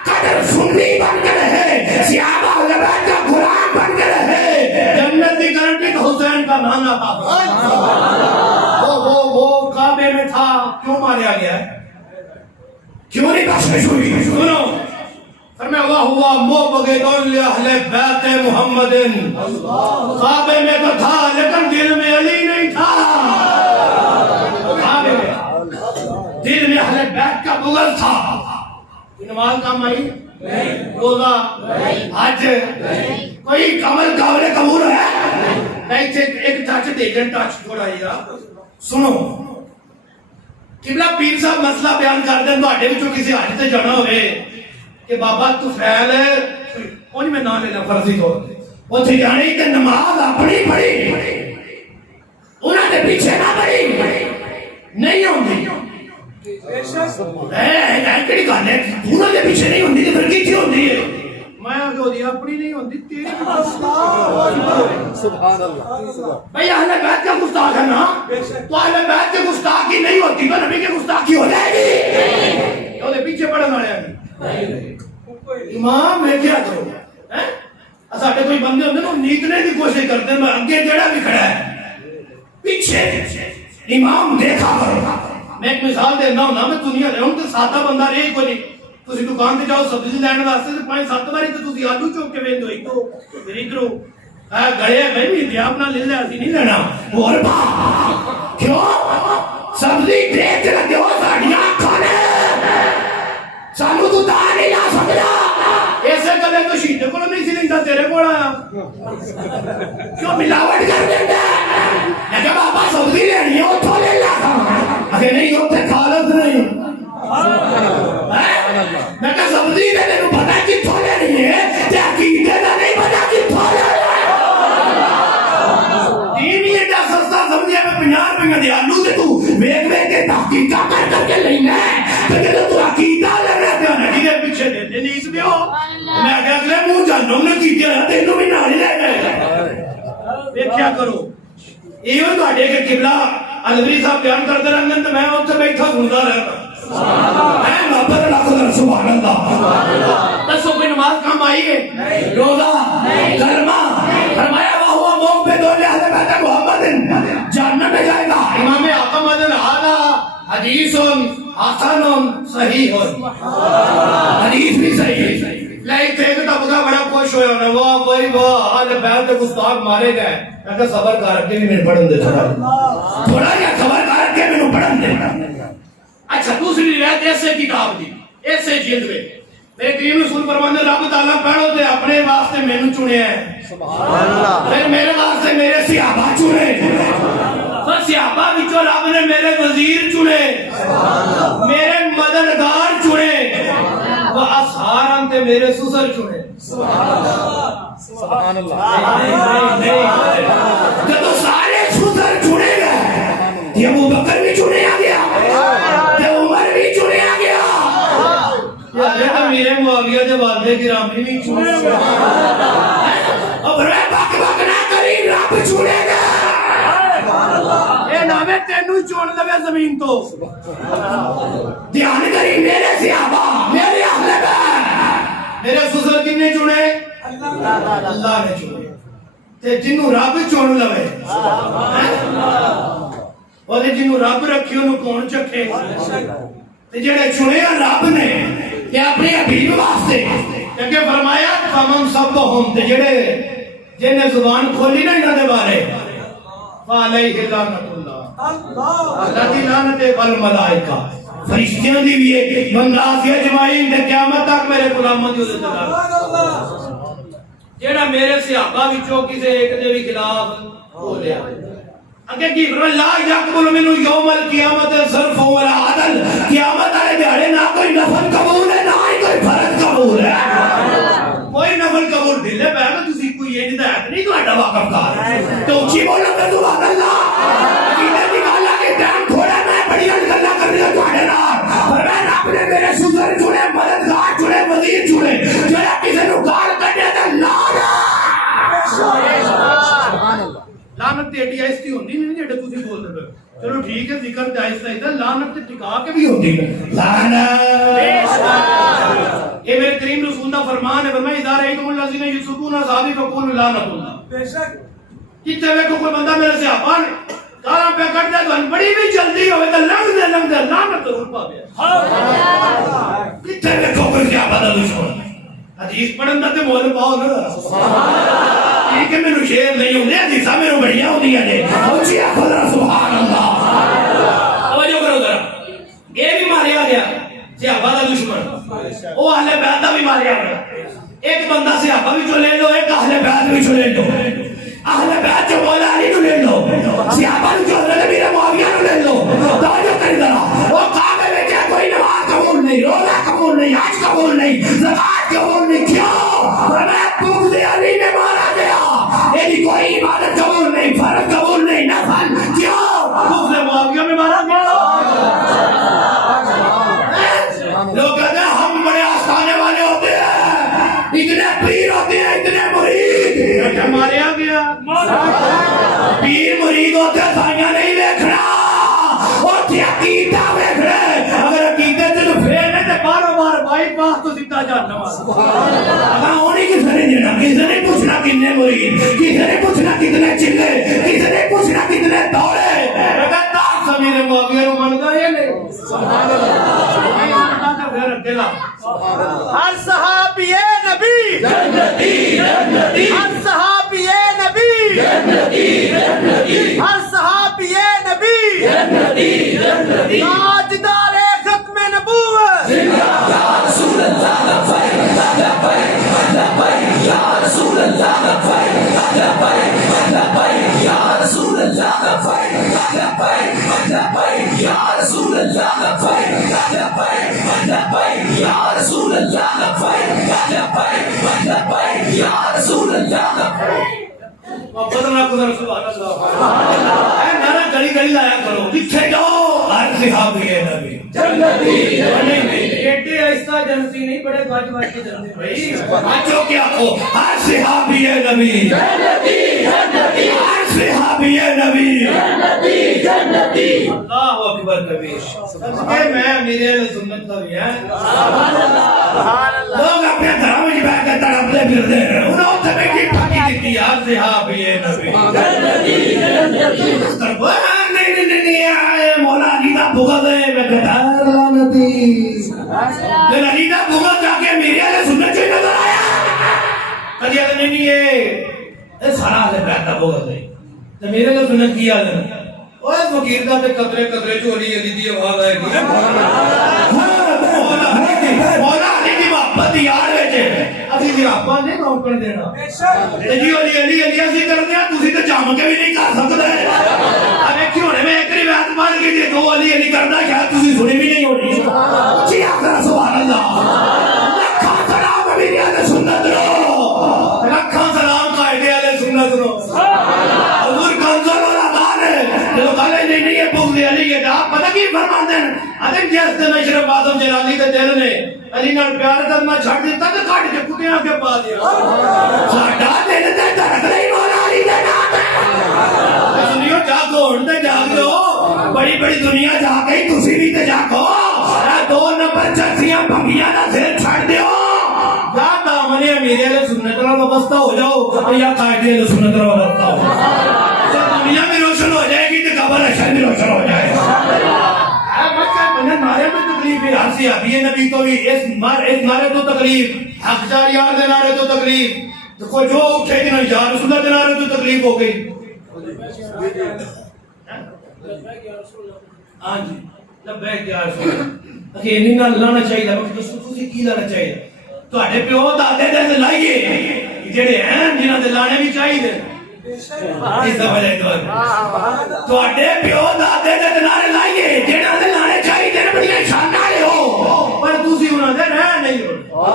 قدر سنی بن کے رہے، صحابہ اہل بیت کا غلام بن کے رہے. جنت کی گارنٹی حسین کا نانا تھا. کیوں نہیں بخشش ہوئی؟ سنو فرمایا اللہ ہوا مبغض لأہل بیت محمد، کعبے میں تو تھا لیکن دل میں علی نہیں تھا، دل میں اہل بیت کا بغض تھا۔ نماز کام آئی؟ روزہ؟ حج؟ کوئی کمل قابل قبول ہے؟ نہیں ایک ٹچ دیکھیں، ٹچ تھوڑا یہ سنو قبلہ پیر صاحب مسئلہ بیان کر دیں تو وچوں کسی حج تے جانا ہوئے کہ بابا طفیل کون میں نام لینا فرضی طور پہ اتنے جانے تے نماز اپنی پڑھی انہوں نے پیچھے نہ پڑھی نہیں ہوندی کہڑی گل ہے انہوں نے پیچھے نہیں ہوندی تے پھر کتھے ہوندی ہے؟ میں جو دی اپنی نہیں ہوندی تیری سبحان اللہ بھئی اہل بیت کا گستاخ ہے نا تو اہل بیت کے گستاخی نہیں ہوتی تو نبی کے گستاخی ہو جائے گی تو دے پیچھے پڑھن والے ہیں امام میں کیا کروں ساڈے کوئی بندے ہوندے نا نیکنے کی کوشش کرتے ہیں اگے جڑا بھی کھڑا ہے پیچھے امام دیکھا کرو میں ایک مثال دینا ہونا میں دنیا دے ہوں تو سادہ بندہ رہے کوئی نہیں تسی دکان تے جاؤ سبزی لین واسطے تے 5-7 باری تے تسی آلو چوک کے ویندو ہی تو پھر ادھروں گڑے میں بھی دیا اپنا لے لے اسی نہیں لینا اور با کیوں سبزی دیکھ لگے ہو ساڑیاں کھانے سانو تو دا نہیں لا سکتا ایسے کلے تو شیدے کو نہیں سی لیندا تیرے کو آیا کیوں ملاوٹ کر دیندا میں کہ بابا سبزی لینی ہے اوتھوں لے لا اگے نہیں اوتھے خالص نہیں میں کہ سبزی دے تینوں پتہ کتھوں لینی ہے تے عقیدے دا نہیں پتہ کتھوں لینی سمجھے میں 50 روپے دے آلو تے تو ویکھ ویکھ کے تحقیق کر کے لینا ہے تے جے تو عقیدہ لینا تے نبی دے پیچھے دے نہیں دیو میں کہ اگلے منہ جانوں نے کیتے تینوں بھی نال لے گئے ویکھیا کرو ایو تواڈے کے قبلہ الوری صاحب بیان کرتے رہندے تے میں اوتھے بیٹھا سندا رہنا میں محبت اللہ سبحان اللہ دسو کوئی نماز کام آئی ہے روزہ کلمہ فرمایا وہ موقع پہ دولے اہل بیت محمد جہنم میں جائے گا امام اعظم هذا حدیث حسن صحیح حدیث بھی صحیح لیکن ایک طبقہ بڑا خوش ہویا ہونا واہ بھائی واہ اہل بیت کے گستاخ مارے گئے میں کہ صبر کر کے بھی میں پڑھن دے تھوڑا جا صبر کر کے میں پڑھن دے اچھا دوسری روایت ایسے کتاب دی ایسے جلد میں میرے کریم رسول فرماتے ہیں رب تعالیٰ پڑھو تے اپنے واسطے میں نے چنے ہیں سبحان اللہ پھر میرے واسطے میرے صحابہ چنے پھر صحابہ وچوں رب نے میرے وزیر چنے سبحان اللہ میرے مددگار چنے و اصحارن تے میرے سسر چنے سبحان اللہ جب سارے سسر چنے گئے یہ ابو بکر بھی چنے آ گیا تے عمر بھی چنے آ گیا یہ میرے معاویہ جب والدے کی رامی بھی چنے اب رہ بک بک نہ کری رب چنے گا اے نامے تینوں چون لگے زمین تو دھیان کری میرے صحابہ میرے اہل بیت میرے سسر کنے چنے اللہ نے چنے تے جنوں رب چون لوے اور جنوں رب رکھی انہوں کون چکھے تے جڑے چنے رب نے تے اپنے حبیب واسطے کہ فرمایا فمن سبهم تے جڑے جنہیں زبان کھولی نا انہاں دے بارے فعلیہ لعنت اللہ دی لعنت والملائکہ فرشتیاں دی بھی ہے والناس اجمعین تے قیامت تک میرے غلاماں دی سبحان اللہ جڑا میرے صحابہ وچوں کسے ایک دے بھی خلاف ہو لیا اگر کی لا یقبل منہ یوم القیامت صرف ولا عدل قیامت والے دیہڑے نہ کوئی نفل قبول ہے نہ ہی کوئی فرض قبول ہے کوئی نفل قبول دلے پہ تو تسی کوئی یہ ہدایت نہیں تہاڈا واقف کار تو اونچی بولو تے سبحان اللہ عقیدے دی گل ہے کہ ٹائم تھوڑا میں بڑیاں گلاں کر رہا تہاڈے نال پر میں رب نے میرے سسر چنے مددگار چنے وزیر چنے جڑا کسے نو گال کڈے تے لعنت سبحان اللہ لعنت تے ایڈی آہستی ہوندی نہیں جڑے تسی بول دے چلو ٹھیک ہے ذکر تے آہستہ آہستہ لعنت تے ٹکا کے بھی ہوندی ہے لعنت یہ میرے کریم رسول دا فرمان ہے فرمایا اذا رأيتم الذين يسبون اصحابي فقولوا لعنت اللہ بے شک کتے ویکھو کوئی بندہ میرے صحابہ نے تارا پہ کٹ دے تو بڑی بھی جلدی ہوئے تو لنگ دے لعنت ضرور پا گیا کتنے دیکھو کوئی کیا بدل دشمن حدیث پڑھن دا تے مول پاؤ نا یہ کہ میں شیر نہیں ہوں حدیثاں میرے بڑھیا ہوندی ہیں اونچی آخو ذرا سبحان اللہ توجہ کرو ذرا یہ بھی ماریا گیا صحابہ دا دشمن وہ اہل بیت دا بھی ماریا گیا ایک بندہ صحابہ بھی جو لے لو ایک اہل بیت بھی جو لے لو اہل بیت جو مولا علی نو لے لو صحابہ جو حضرت امیر معاویہ نو لے لو توجہ کر ذرا وہ کعبے میں کیا کوئی نماز قبول نہیں روزہ قبول نہیں حج قبول نہیں زکات قبول نہیں کیوں ہمیں بغض علی میں مارا گیا یعنی کوئی عبادت قبول نہیں فرض قبول نہیں نفل کیوں بغض معاویہ میں مارا گیا لوگ کہتے ہیں ہم بڑے آستانے والے ہوتے ہیں اتنے پیر ہوتے ہیں اتنے مرید ماریا گیا پیر مرید ہوتے سائیاں نہیں دیکھنا ہوتی عقیدہ دیکھنا اگر عقیدے سے تو پھیرنے سے بار بائی پاس تو سیدھا جانا اگر ہونی کس نے دینا کسی نے پوچھنا کتنے مرید کسی نے پوچھنا کتنے چلے کسی نے پوچھنا کتنے دوڑے اگر تاک سمیر معاویہ رو من گا یا نہیں سبحان اللہ ہر صحابی نبی جنتی جنتی ہر صحابی نبی جنتی جنتی ہر صحابی نبی جنتی جنتی تاجدار ختم نبوت یا رسول اللہ لبیک لبیک لبیک یا رسول اللہ لبیک لبیک لبیک یا رسول اللہ لبیک لبیک لبیک یا رسول اللہ لبیک لبیک لبیک یا رسول اللہ لبیک لبیک لبیک یا رسول اللہ لبیک محبت نہ کو سبحان اللہ اے نعرہ گلی گلی لایا کرو جتھے جاؤ ہر صحابی نبی جنتی ایڈے ایسا جنتی نہیں بڑے گاج باج کے جنتی بھائی بچوں کیا ہو ہر صحابی نبی جنتی جنتی ہر صحابی نبی جنتی جنتی اللہ اکبر کبیر صدقے میں میرے اہل سنت کا بھی ہے سبحان اللہ لوگ اپنے گھروں میں بیٹھ کے تڑپتے پھرتے ہیں انہوں نے بیٹھی پھاکی دیتی ہر صحابی نبی جنتی جنتی نہیں مولا علی دا بغض ہے میں کہتا لعنتی پھر علی دا بغض جا کے میرے اہل سنت سے نظر آیا کدی اگر نہیں یہ سارا اہل بیت دا بغض ہے تو میرے اہل سنت کی حال ہے اوے فقیر دا تے قطرے قطرے جو علی علی دی آواز آئے گی مولا علی دی محبت یار وچ اسی دی آپا نہیں روکن دینا تے جی علی علی علی اسی کردے ہیں تسی تے جام کے بھی نہیں کر سکدے ارے کیوں نے میں ایک روایت پڑھ کے جی دو علی علی کردا شاید تسی سنی بھی نہیں ہونی جی اکبر سبحان اللہ لکھاں سلام میرے اہل سنت رو لکھاں سلام قائد اہل سنت رو حضور کنزل والا بار ہے جو کہے نہیں نہیں یہ بغض علی یہ آپ پتہ کی فرماتے ہیں ادھر جس دن اشرف اعظم جلالی دے دل نے علی نال پیار کرنا چھڑ دیتا تے کاٹ کے کتیاں کے پا دیا ساڈا دل تے دھڑک نہیں مولا علی دے نام تے سنیو جاگو ہن تے جاگ لو بڑی بڑی دنیا جا گئی تسی بھی تے جاگو اے دو نمبر چرسیاں بھنگیاں دا سر چھڑ دیو یا دامن امیر اہل سنت نال وابستہ ہو جاؤ یا قائد اہل سنت نال وابستہ ہو جاؤ دنیا میں روشن ہو جائے گی تے قبر حشر میں روشن ہو جائے گا میں نعرے میں تکلیف ہے ہر صحابی نبی تو بھی اس نعرے تو تکلیف حق جاریار دے نعرے تو تکلیف تو کوئی جو اٹھے کہ یا رسول اللہ دے نعرے تو تکلیف ہو گئی ہاں جی لبیک یا رسول اللہ کہ انہی نہ لانا چاہیے بلکہ تسی کی لانا چاہیے تواڈے پیو دادے دے لائیے جڑے ہیں جنہاں دے لانے بھی چاہیے اس دا وجہ تواڈے پیو دادے دے نعرے لائیے جنہاں دے لانے چاہیے بڑی شان والے ہو پر تسی انہاں دے رہ نہیں ہو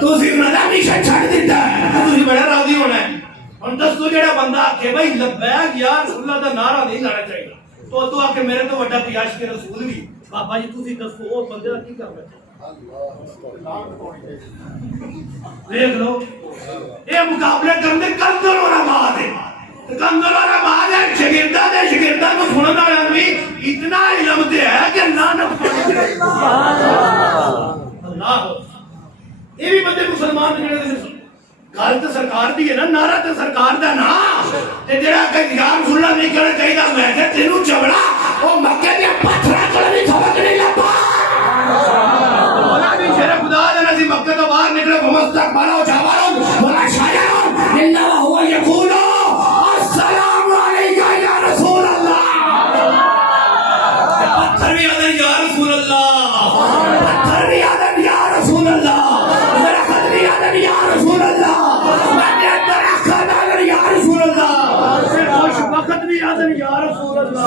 تسی انہاں دا ہمیشہ چھڑ دیتا ہے تسی بڑا راضی ہونا ہے ہن دس تو جڑا بندہ کہ بھائی لبیک یا رسول اللہ دا نعرہ نہیں لانا چاہیے تو آ کے میرے تو بڑا پیاش کے رسول بھی بابا جی تسی دسو او بندے دا کی کرنا چاہیے دیکھ لو یہ مقابلے کرنے کنزل اور آباد ہے کنزل اور آباد ہے شگردہ دے شگردہ کو سننا آدمی اتنا علم دے ہے کہ اللہ نہ اللہ یہ بھی بندے مسلمان نے گل تو سرکار دی ہے نا، نعرہ تو سرکار دا نا، تے جڑا کہ یا رسول اللہ نہیں کرنا چاہیے، میں کہ تینوں چبڑا او مکے دے پتھراں کول بھی سبق نہیں لبا۔ مولا بھی شیر خدا دے نسی مکے تو باہر نکلے فمستقبلوا جوارون ولا شاعرون انما هو یقول السلام علیکم یا رسول اللہ۔ پتھر بھی آدھے یا رسول اللہ، پتھر بھی آدھے یا رسول اللہ، درخت بھی آدھے یا رسول اللہ، درخت آدھے یا رسول اللہ، خوش وقت بھی آدھے یا رسول اللہ۔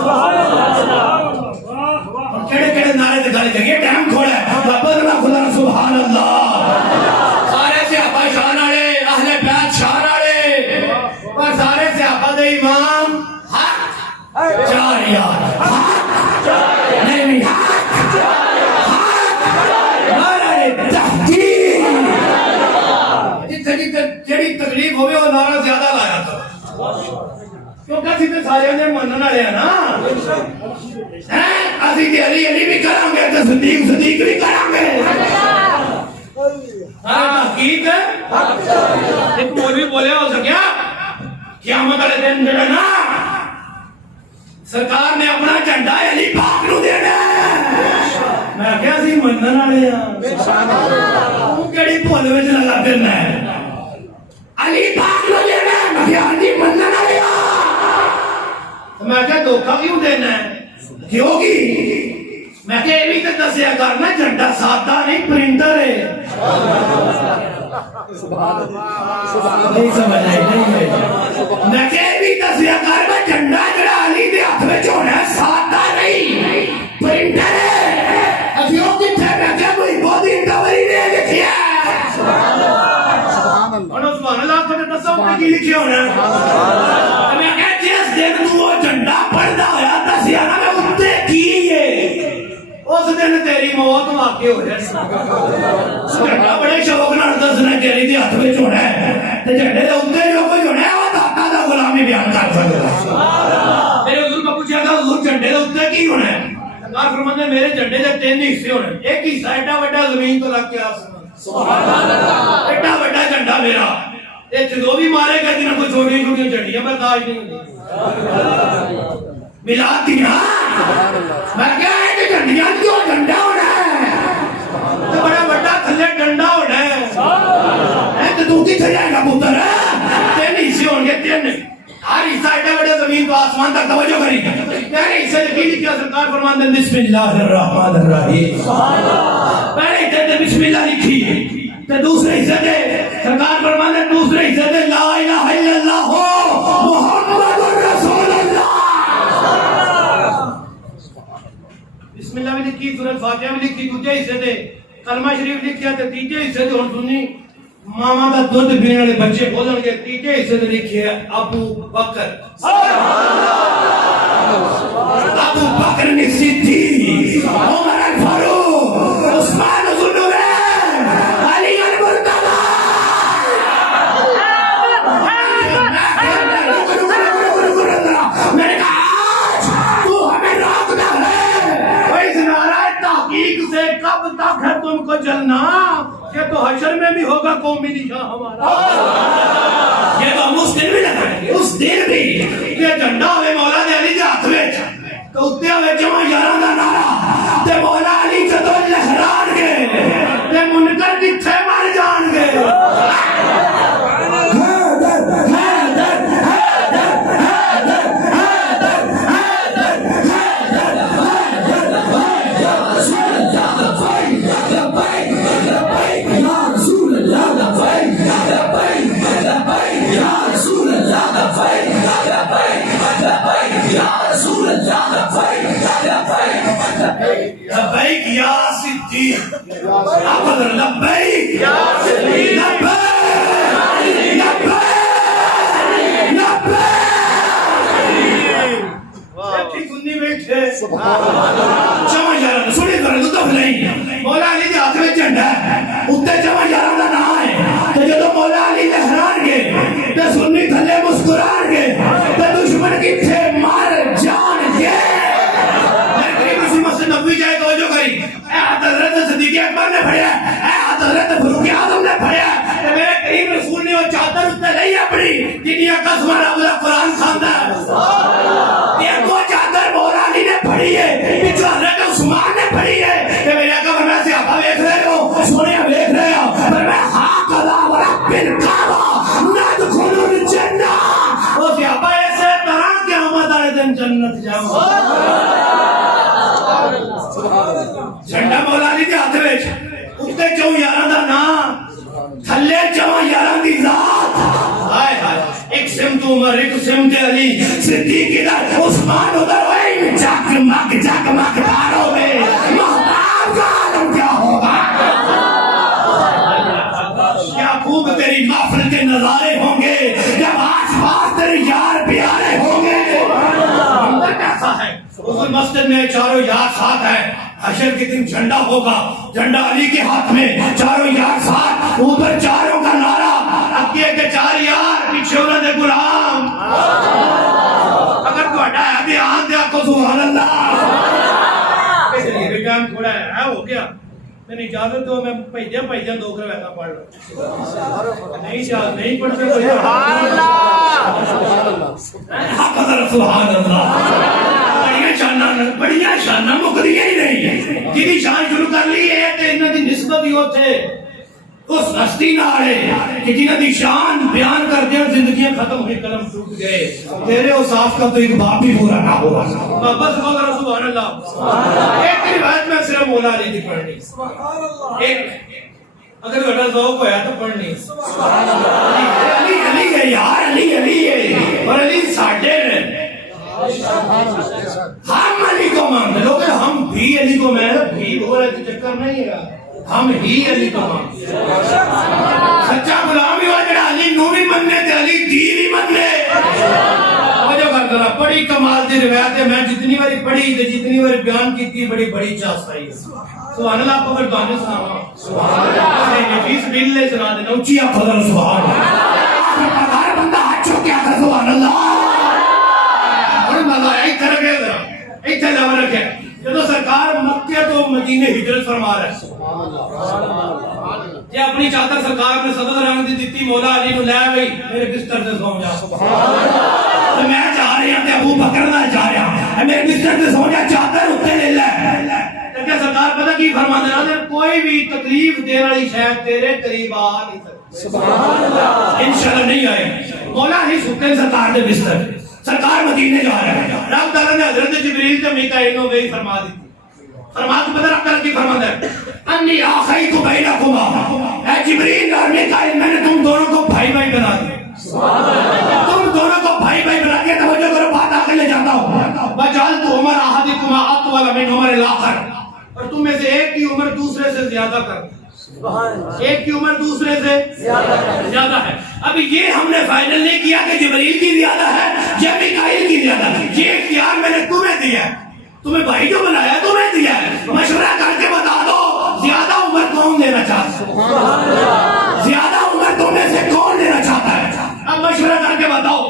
کیڑے کیڑے نعرے تے گل کریے، ٹائم تھوڑا ہے، بابا اللہ خدا سبحان اللہ۔ سارے صحابہ شان والے، اہل بیت شان والے، پر سارے صحابہ دے امام حق چار یار، حق نہیں حق نعرہ تحقیق، جتھے جتھے جڑی تکلیف ہوئے وہ نعرہ زیادہ لایا تھا، کیونکہ اسی تے سارے نے منن والے ہیں نا، اسی تے علی علی بھی کریں گے تے صدیق صدیق بھی کریں گے۔ تحقیق ایک مولوی بولے ہو سکیا قیامت والے دن جڑا نا سرکار نے اپنا جھنڈا علی پاک نو دینا، میں کیا سی منن والے ہاں، تو کیڑی بھول وچ لگا پھرنا ہے، علی پاک نو دینا، میں کیا جی منن والے ہاں، میں کیا دھوکا کیوں دینا ہے، کیوں گی میں کہ یہ بھی تو دسیا کرنا جھنڈا سادہ نہیں پرنٹر ہے، نہیں سمجھ آئی نہیں، میں کہ یہ بھی دسیا کرنا جھنڈا جڑا علی دے ہاتھ وچ ہونا ہے سادہ نہیں پرنٹر ہے، ابھیوں کتنے میں کہ کوئی بودی انڈوری نے لکھیا ہے، اور سبحان اللہ کو دسو تے کی لکھیا ہونا ہے، میں کہ جس دن تو وہ جھنڈا پڑھدا ہویا دسیا نا میں اُتے کی ہے، اس دن تیری موت واقع ہو جائے، جھنڈا بڑے شوق نال دسنا کہ علی دے ہاتھ وچ ہونا ہے، تے جھنڈے دے اوتے جو کچھ ہونا ہے وہ داتا دا غلامی بیان کر سکدا۔ میرے حضور کو پوچھا تھا حضور جھنڈے دے اوتے کی ہونا ہے؟ سرکار فرماتے ہیں میرے جھنڈے دے 3 حصے ہونے، ایک حصہ ایڈا بڑا زمین تو لگ کے آسمان، سبحان اللہ، ایڈا بڑا جھنڈا میرا، تے جو بھی مارے گا جنہاں کو چھوٹی چھوٹی جھنڈیاں برداشت نہیں ہوندی، ملاد دی نا، میں کہا ہے کہ جھنڈیاں کیوں جھنڈا ہونا ہے، تو بڑا بڑا تھلے ڈنڈا ہونا ہے، تو کتنے جائے گا پتر، 3 حصے ہوں گے، 3 ہر حصہ ایڈا بڑا زمین تو آسمان تک توجہ کری، پہلے حصے کی لکھا سرکار فرماتے ہیں بسم اللہ الرحمن الرحیم، پہلے حصے تے بسم اللہ لکھی، تے دوسرے حصے تے سرکار فرماتے ہیں دوسرے حصے تے لا الہ الا اللہ محمد رسول اللہ، بسم اللہ بھی لکھی، سورۃ فاتحہ بھی لکھی، دوسرے حصے تے کلمہ شریف لکھیا، تے تیسرے حصے تے ہن سنی ماما دا دودھ پینے والے بچے بولن گے، تیسرے حصے تے لکھی ہے ابو بکر، ابو بکر نے صدیق، عمر الفاروق، عثمان ذو النورین، علی المرتضی، میں نے کہا آج تو ہمیں روکنا ہے، اس نعرہ تحقیق سے کب تک ہے تم کو جلنا، یہ تو حشر میں بھی ہوگا قومی نشاں ہمارا، یہ تو ہم اس دن بھی لگائیں گے، اس دن بھی یہ جھنڈا ہوئے مولا دے علی دے ہاتھ وچ، تو اتنے ہوئے جمع 11 دا نعرہ، تے مولا علی جدو لہران گے، تے منکر کتھے مر جان گے، لبیک یا صدیق، لبیک یا صدیق، لبیک لبیک جمع 11 سنی کرے تو دف نہیں، مولا علی دے ہاتھ میں جھنڈا ہے، اتنے جمع 11 دا نام ہے، تے جدو مولا علی لہران گے تے سنی تھلے مسکران گے تے دشمن کتھے مر جان گے، نبی جائے توجہ کری، اے حضرت صدیق اکبر نے پڑھیا، اے حضرت فاروق اعظم نے پڑھیا، میرے کریم رسول نے وہ اتنے 4 یاراں دا نام تھلے 4 یاراں دی ذات ہائے ہائے ایک سمت عمر ایک سمت علی صدیق ادھر عثمان ادھر وہی جگمگ تاروں میں محتاب کا عالم کیا ہوگا کیا خوب تیری محفل کے نظارے ہوں گے جب آس پاس تیری یار پیارے ہوں گے کیسا ہے حضور مسجد میں 4 یار ساتھ ہیں حشر کے دن جھنڈا ہوگا جھنڈا علی کے ہاتھ میں 4 یار ساتھ اوپر 4 کا نعرہ اگے کے 4 یار پیچھے انہوں نے غلام اگر تو ہٹایا دھیان دیا کو سبحان اللہ چلیے ٹائم تھوڑا ہے ہو گیا میں اجازت دو میں بھیجا 2 روایتاں پڑھ لوں نہیں پڑھتے سبحان اللہ بڑیاں شانہ مکدیاں ہی نہیں جی شان شروع کر لی ہے تے انہاں دی نسبت ہی اوتھے اس ہستی نال ہے کہ جنہاں دی شان بیان کردے زندگیاں ختم ہوئی قلم ٹوٹ گئے تیرے او صاف کا تو ایک باپ بھی پورا نہ ہوا بابا سبحان اللہ ایک روایت میں صرف مولا علی دی پڑھنی سبحان اللہ ایک اگر بڑا ذوق ہویا تو پڑھنی سبحان اللہ علی علی ہے یار علی علی ہے اور علی ساڈے نے ہم علی کو مانتے لوگ ہم بھی علی کو میں بھی ہو رہے چکر نہیں ہے ہم ہی علی کو مانتے سچا غلام ہی ہوا جڑا علی نو بھی مننے تے علی دی بھی مننے وجہ کر ذرا بڑی کمال دی روایت ہے میں جتنی باری پڑھی تے جتنی باری بیان کیتی بڑی بڑی چاسائی ہے سبحان اللہ کو پھر گانے سناواں سبحان اللہ نفیس بلے سنا دینا اونچی فضل سبحان اللہ ہر بندہ ہاتھ چوک کے آتا سبحان اللہ جب سرکار مکہ تو مدینے ہجرت فرما رہا ہے یہ اپنی چادر سرکار نے سبز رنگ دی دیتی مولا علی نو لے گئی میرے بستر سے سو جا تو میں جا رہی ہوں ابو بکر نال جا رہا ہوں میرے بستر سے سو جا چادر اتنے لے لے کہ سرکار پتہ کی فرما دینا کوئی بھی تکلیف دینے والی شے تیرے قریب آ نہیں سکتی سبحان اللہ انشاءاللہ نہیں آئے مولا ہی سکتے سرکار دے بستر سرکار مدینے جا رہا ہے رب تعالیٰ نے حضرت جبریل تے میکائیل کو بھی فرما دی فرما تو پتہ رب تعالیٰ کی فرماتا ہے انی آخیت بینکما اے جبریل اور میکائیل میں نے تم دونوں کو بھائی بھائی بنا دیا تم دونوں کو بھائی بھائی بنا دیا توجہ کرو بات آگے لے جاتا ہوں وجعلت عمر احدکما اطول من عمر الاخر اور تم میں سے ایک کی عمر دوسرے سے زیادہ کر ایک کی عمر دوسرے سے زیادہ ہے ابھی یہ ہم نے فائنل نہیں کیا کہ جبریل کی زیادہ ہے یا میکائیل کی زیادہ ہے یہ اختیار میں نے تمہیں دیا ہے تمہیں بھائی جو بنایا تمہیں دیا ہے مشورہ کر کے بتا دو زیادہ عمر کون لینا چاہتا ہے زیادہ عمر تم میں سے کون لینا چاہتا ہے اب مشورہ کر کے بتاؤ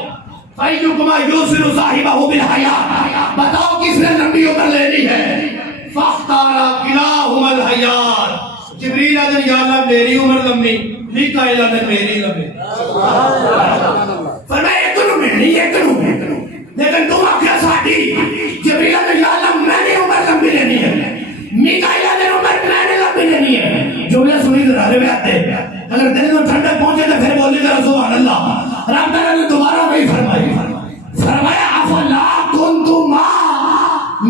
فَأَيُّكُمَا يُوصِلُ صَاحِبَهُ بِالْحَيَاةِ بتاؤ کس نے لمبی عمر لینی ہے فَاخْتَارَ كِلَاهُمَا الْحَيَاةَ جبریل آدھر یا اللہ میری عمر لمبی میکائیل آدھر میری لمبی فرمایا ایک نو ملنی لیکن تم آکھیا ساٹھی جبریل آدھر یا اللہ میں نے عمر لمبی لینی ہے میکائیل آدھر عمر میں نے لمبی لینی ہے جملہ سنی ذرا رہے آتے اگر دل میں ٹھنڈک پہنچے تو پھر بولی ذرا سبحان اللہ رب تعالیٰ نے دوبارہ وہی فرمایا افلا کنتم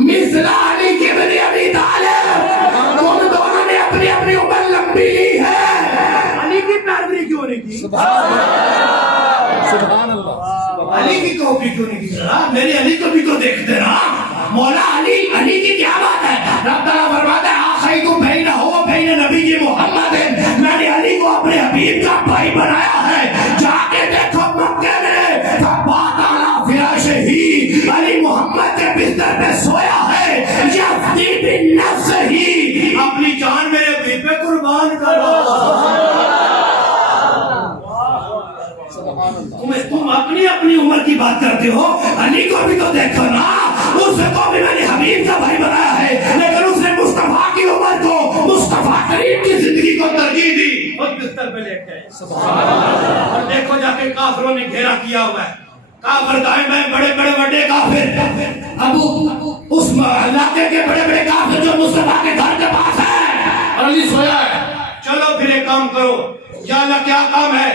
مثل علی کے بن ابی طالب تم دونوں نے اپنی اپنی عمر لمبی لی ہے علی کی پیروی کیوں نہیں کی سبحان اللہ علی کی کاپی کیوں نہیں کی میری علی کو بھی تو دیکھتے نا مولا علی کی کیا بات ہے رب تعالیٰ فرماتا ہے آخری کو بھیجنا ہو بھین نبی جی محمد ہے میں نے علی کو اپنے حبیب کا بھائی بنایا ہے جا کے دیکھو مکہ میں بات آنا فراش ہی علی محمد کے بستر پہ سویا ہے یفتی بن نفس ہی اپنی جان میرے حبیب پہ قربان کرو تم اپنی اپنی عمر کی بات کرتے ہو علی کو بھی تو دیکھو نا اس کو بھی میں نے حبیب کا بھائی بنایا ہے لیکن اس نے مصطفیٰ کی عمر کو مصطفیٰ کریم کی زندگی کو ترجیح دی اور بستر پہ لے گئے اور دیکھو جا کے کافروں نے گھیرا کیا ہوا ہے کافر دائیں بائیں بڑے بڑے بڑے کافر ابو اس علاقے کے بڑے بڑے کافر جو مصطفیٰ کے گھر کے پاس ہے اور علی سویا ہے چلو پھر ایک کام کرو یا اللہ کیا کام ہے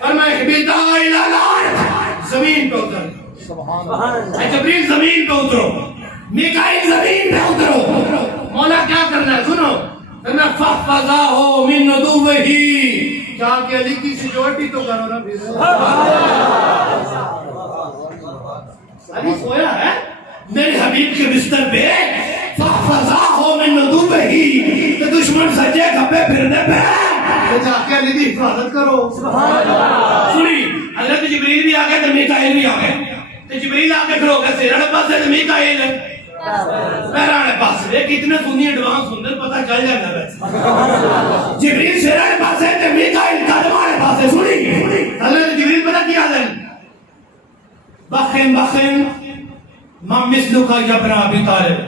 فرمائے اہبطا الی الارض زمین پہ اتر اے جبریل زمین پہ اترو میکائیل زمین پہ اترو مولا کیا کرنا ہے سنو فَحْفَظَهُ مِن عُدُوِّهِ جا کے علی کی سیکورٹی تو کرو نا پھر علی سویا ہے میرے حبیب کے بستر پہ فَحْفَظَهُ مِن عُدُوِّهِ کہ دشمن سجے کھپے پھرنے پہ جا کے علی کی حفاظت کرو سنی حضرت جبریل بھی آگئے تو میکائیل بھی آگئے تو جبریل آگے کھڑو گئے سیرہ پاس ہے تو میکائیل ہے پیرانے پاس ہے کتنے سنی ایڈوانس ہوں پتہ چل جائے گا جبریل سیرہ پاس ہے تو میکائیل قدمانے پاس ہے سنی حضرت جبریل پتہ کیا ہے بخن ما مثلو کا جبرا ابی طالب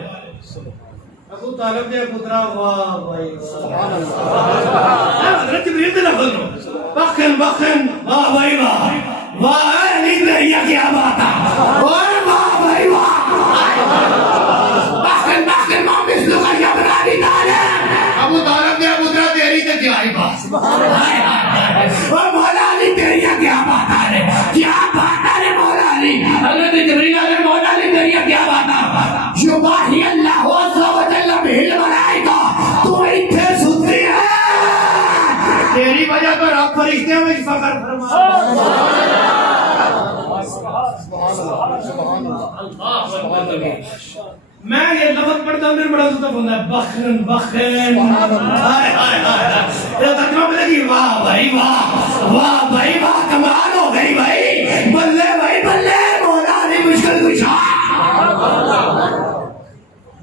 ابو طالب نے پترا واہ بھائی حضرت جبریل نے لفظ نو بخن واہ بھائی واہ علی دریا کیا بات ہے واہ بھائی واہ بخن ما مثلو کا جبرا ابی طالب ابو طالب نے پترا تیری تے کیا ہی بات مولا علی دریا کیا بات ہے کیا بات ہے مولا علی حضرت جبریل نے مولا علی دریا کیا بات ہے یباہی اللہ عز و جل بہل ملائکہ تو اتھے سنتی ہے تیری وجہ پر آپ فرشتے میں فخر فرما میں یہ لفظ پڑھتا ہوں میرے بڑا سوتا ہوتا ہے بخن ہائے ہائے ہائے یہ ترجمہ پہ لگی واہ بھائی واہ بھائی واہ کمال ہو گئی بھائی بلے مولا علی مشکل کشا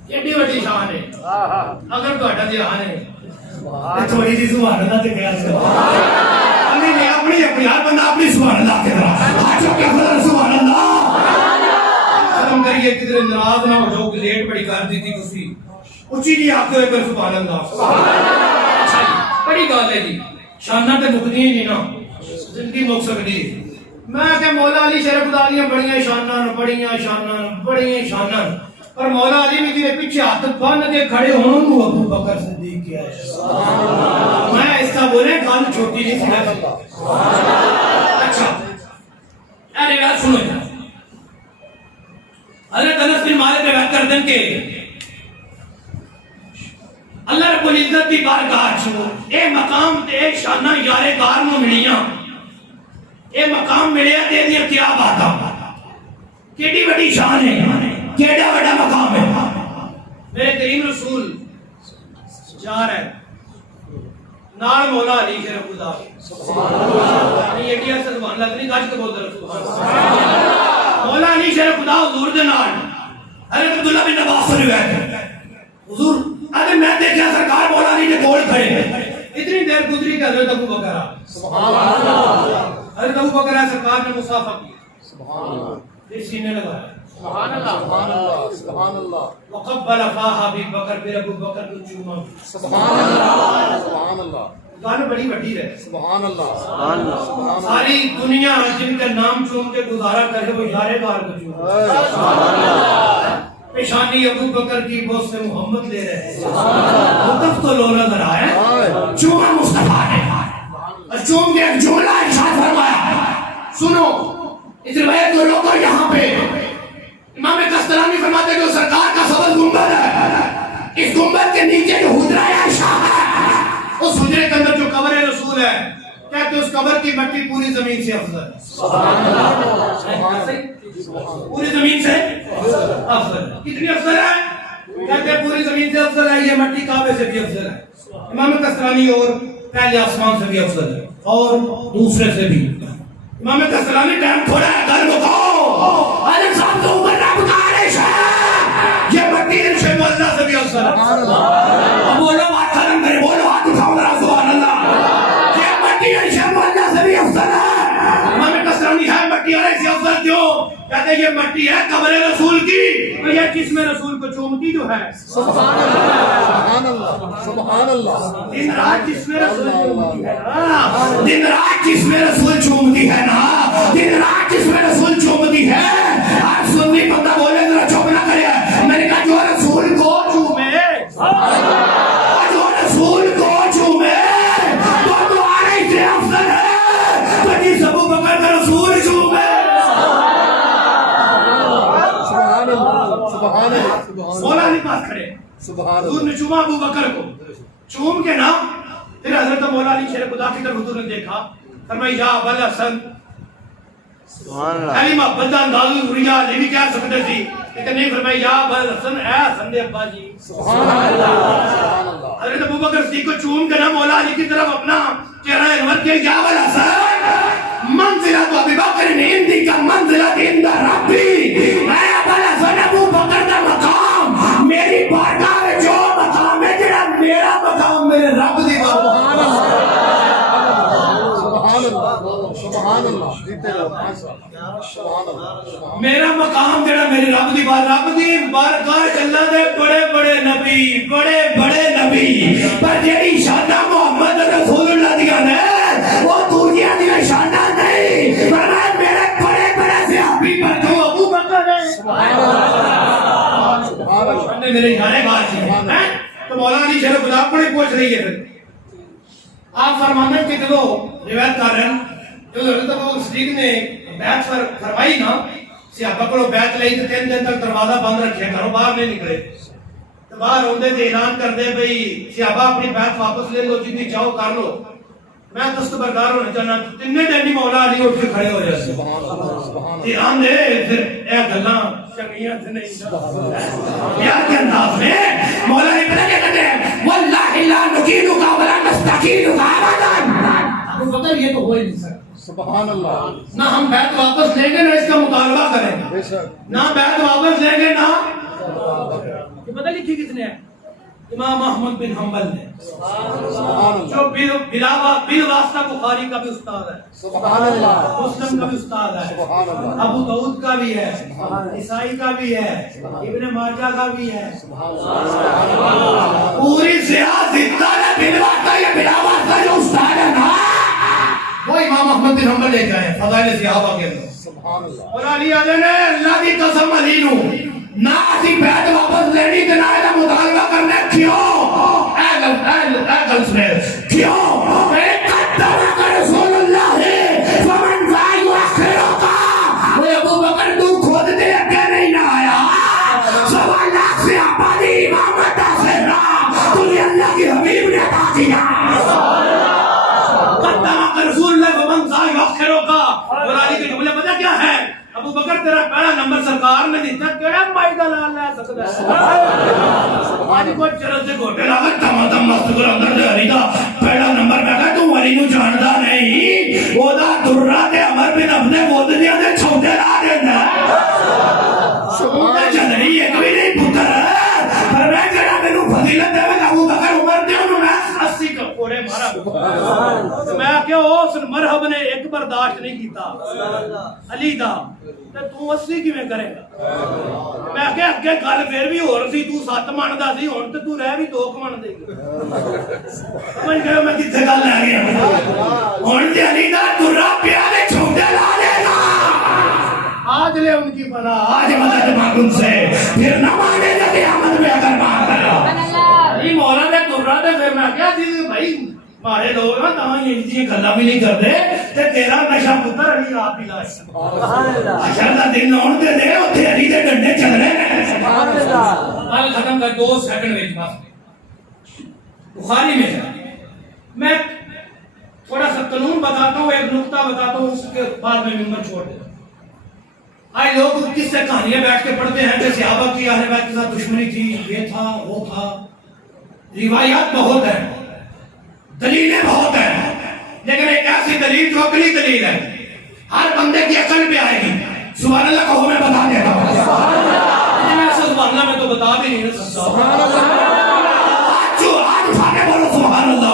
ایڈی وڈی شان ہے اگر تو اٹھا دھیان ہے تھوڑی سی سبحان اللہ تے خیال سے نہیں اپنی ہر بندہ اپنی سبحان اللہ کے طرح آجو کے خدا سبحان اللہ ختم کریے کدھر ناراض نہ ہو جو کہ لیٹ بڑی کر دی تھی تسی اچھی نہیں آپ کو ایک سبحان اللہ بڑی گال ہے جی شانہ تے مکدی نہیں نا زندگی مک سکتی میں کہ مولا علی شرف خدالیاں بڑیاں شانہ پر مولا علی میں جنہیں پیچھے ہاتھ بن کے کھڑے ہوں تو ابو بکر صدیق کیا ہے میں اس کا بولے کان چھوٹی نہیں سی اچھا ارے یار سنو حضرت انس بن مالک روایت کرتے ہیں کہ اللہ رب العزت کی بارگاہ اے مقام تے اے شانہ یارے کار نو ملیاں اے مقام ملیا تے دی کیا بات ہے کیڑی بڑی شان ہے کیڑا بڑا مقام ہے میرے کریم رسول جا رہے ہیں نال مولا علی شرف خدا سبحان اللہ یہ ایڈیا سے سبحان اللہ نہیں گاج کے بول رہا سبحان اللہ مولا علی شرف خدا حضور دے نال حضرت عبداللہ بن عباس سے روایت ہے حضور ارے میں دیکھا سرکار مولا علی کے کول کھڑے اتنی دیر گزری کہ حضرت ابو بکر سبحان اللہ حضرت ابو بکر سرکار نے مصافحہ کیا سبحان اللہ پھر سینے لگایا سبحان اللہ وقبل فاہ ابی بکر پھر ابو بکر کو چوما سبحان اللہ گانا بڑی وڈی ہے سبحان اللہ ساری دنیا جن کا نام چوم کے گزارا کرے وہ یارے بار کو چوما پیشانی ابو بکر کی بوس سے محمد لے رہے ہیں مطلب تو لو نظر آئے چوما مصطفیٰ نے اور چوم کے ایک جملہ ارشاد فرمایا سنو اس روایت کو لوگوں یہاں پہ امام قسطلانی فرماتے ہیں جو سرکار کا سبز گنبد ہے اس گنبد کے نیچے جو حجرہ عائشہ ہے اس حجرے کے اندر جو قبر رسول ہے کہتے اس قبر کی مٹی پوری زمین سے افضل ہے پوری زمین سے افضل ہے کتنی افضل ہے کہتے ہیں پوری زمین سے افضل ہے یہ مٹی کعبے سے بھی افضل ہے امام قسطلانی اور پہلے آسمان سے بھی افضل ہے اور دوسرے سے بھی امام قسطلانی ٹائم تھوڑا ہے گھر مکاؤ عالم صاحب تو اوپر رب کا عرش ہے یہ مٹی عرش مولا سے بھی افضل ہے اب بولو بات ختم کرے بولو ہاتھ اٹھاؤ ذرا سبحان اللہ یہ مٹی عرش مولا سے بھی افضل ہے امام قسطلانی ہے مٹی عرش سے افضل کیوں کہتے ہیں یہ مٹی ہے قبر رسول کی اور یہ جسم رسول کو چومتی جو ہے سبحان اللہ دن رات جسم رسول چومتی ہے دن رات جسم رسول چومتی ہے نا دن رات جسم رسول چومتی ہے آج سنی بندہ بولے ذرا چوپ نہ کرے میں نے کہا جو رسول کو چومے جو رسول کو چومے تو آنے سے افضل ہے تو جس ابو بکر کا رسول چومے مولا علی پاس کھڑے حضور نے چوما ابو بکر کو چوم کے نا پھر حضرت مولا علی شیر خدا کی طرف حضور نے دیکھا فرمایا یا ابا الحسن سبحان اللہ علی محبت کا انداز ضروریہ علی بھی کہہ سکتے تھی لیکن نہیں فرمایا یا ابا الحسن اے حسن دے ابا جی سبحان اللہ حضرت ابوبکر صدیق کو چوم کے نا مولا علی کی طرف اپنا چہرہ انور کیا یا ابا الحسن منزلت ابی بکر عندی کا منزلت عند ربی اے ابا الحسن ابوبکر کا مقام میری بارگاہ میں جو مقام ہے جڑا میرا مقام میرے رب دی بارگاہ سبحان اللہ جیتے رہو سبحان اللہ میرا مقام جڑا میرے رب دی بارگاہ اللہ دے بڑے بڑے نبی پر جیڑی شانہ محمد رسول اللہ دیا نے وہ دنیا دیا شانہ نہیں فرمایا میرے بڑے صحابی پر جو ابو بکر ہے سبحان اللہ نے میرے جانے بات ہے تو مولا علی شیر خدا کو نہیں پوچھ رہی ہے پھر آپ فرمانے کہ جو روایت کر رہے ہیں جو حضرت ابو صدیق نے بیعت فرمائی نا صحابہ کو بیعت لئی تو 3 دن تک دروازہ بند رکھے گھروں باہر نہیں نکلے تو باہر ہوندے تے اعلان کر دے بھئی صحابہ اپنی بیعت واپس لے لو جتنی چاہو کر لو میں دستبردار ہونا چاہنا 3 دن ہی مولا علی اٹھ کے کھڑے ہو جائے اعلان دے پھر اے گلاں چنگیاں سے نہیں یار کے انداز میں مولا علی پتہ کیا کہتے ہیں واللہ لا نکیلک ولا نستکیلک ابدا ابو بکر یہ تو ہو ہی نہیں سکتا سبحان اللہ نہ ہم بیعت واپس لیں گے نہ اس کا مطالبہ کریں بے شک نہ بیعت واپس لیں گے نہ یہ پتہ لکھی کس نے ہے؟ امام احمد بن حنبل نے سبحان اللہ جو بالواسطہ بخاری کا بھی استاد ہے سبحان اللہ مسلم کا بھی استاد ہے سبحان اللہ ابو داؤد کا بھی ہے عیسائی کا بھی ہے ابن ماجہ کا بھی ہے پوری سیاست کا بالواسطہ یا بلاواسطہ جو استاد ہے نا وہ امام احمد بن حنبل لے کے آئے فضائل صحابہ کے اندر سبحان اللہ اور علی آدھے نے اللہ کی قسم علی نو نہ اسی بیعت واپس لینی تے نہ ایدہ مطالبہ کرنے کیوں اے گل سنے کیوں اے قدمک رسول اللہ فمن ذا یؤخرہ کا وہ ابو بکر تو خود دے اگے نہیں نہ آیا 1.25 لاکھ سے آبادی امامت آخرہ تجھے اللہ کی حبیب نے عطا کیا قدمک رسول اللہ فمن ذا یؤخرہ کا اور علی کے جملے پتہ کیا ہے ابو بکر تیرا پہلا نمبر سرکار نے دیتا کیڑا مائی دا لال لے سکتا ہے آج کو چرس سے گھوٹے لاغت تم مستقر اندر دے علی دا پہلا نمبر میں کہا تو علی نو جاندہ نہیں وہ دا درہ دے عمر بن اپنے بودنیا دے چھوٹے لا دینا سبحان چندری ایک بھی نہیں پتر پر میں کہا میں نو فضیلت دے میں ابو بکر عمر دے انہوں میں 80 کا پوڑے مارا میں کہ اس مرحب نے ایک برداشت نہیں کیتا علی دا تو 80 کی میں کرے گا میں کہ اگے گل پھر بھی ہو رہی تو 7 من دا سی ہن تے تو رہ بھی 2 من دے سمجھ گئے میں کتنے گل لے گیا ہن تے علی دا درہ پیارے چھوٹے لا لے گا آج لے ان کی پناہ آج مدد مانگ ان سے پھر نہ مانے جا قیامت میں اگر مانگ کر علی مولا نے درہ دے پھر میں کیا چیز بھائی مارے لوگ نا تاں یہ چیزیں گلاں بھی نہیں کرتے تے تیرا نشہ پتر علی آپ ہی لائے سبحان اللہ اشر دا دن آن دے دے اوتھے علی دے ڈنڈے چل رہے ہیں سبحان اللہ گل ختم کر 2 سیکنڈ وچ بس بخاری میں تھوڑا سا قانون بتاتا ہوں ایک نقطہ بتاتا ہوں اس کے بعد میں ممبر چھوڑ دیتا ہوں آئے لوگ کس سے کہانیاں بیٹھ کے پڑھتے ہیں کہ صحابہ کی اہل بیت کے ساتھ دشمنی تھی یہ تھا وہ تھا روایات بہت ہیں دلیلیں بہت ہیں لیکن ایک ایسی دلیل جو عقلی دلیل ہے ہر بندے کی عقل پہ آئے گی سبحان اللہ کہو میں بتا دیتا ہوں میں ایسا سبحان اللہ میں تو بتا بھی نہیں سکتا آج اٹھانے بولو سبحان اللہ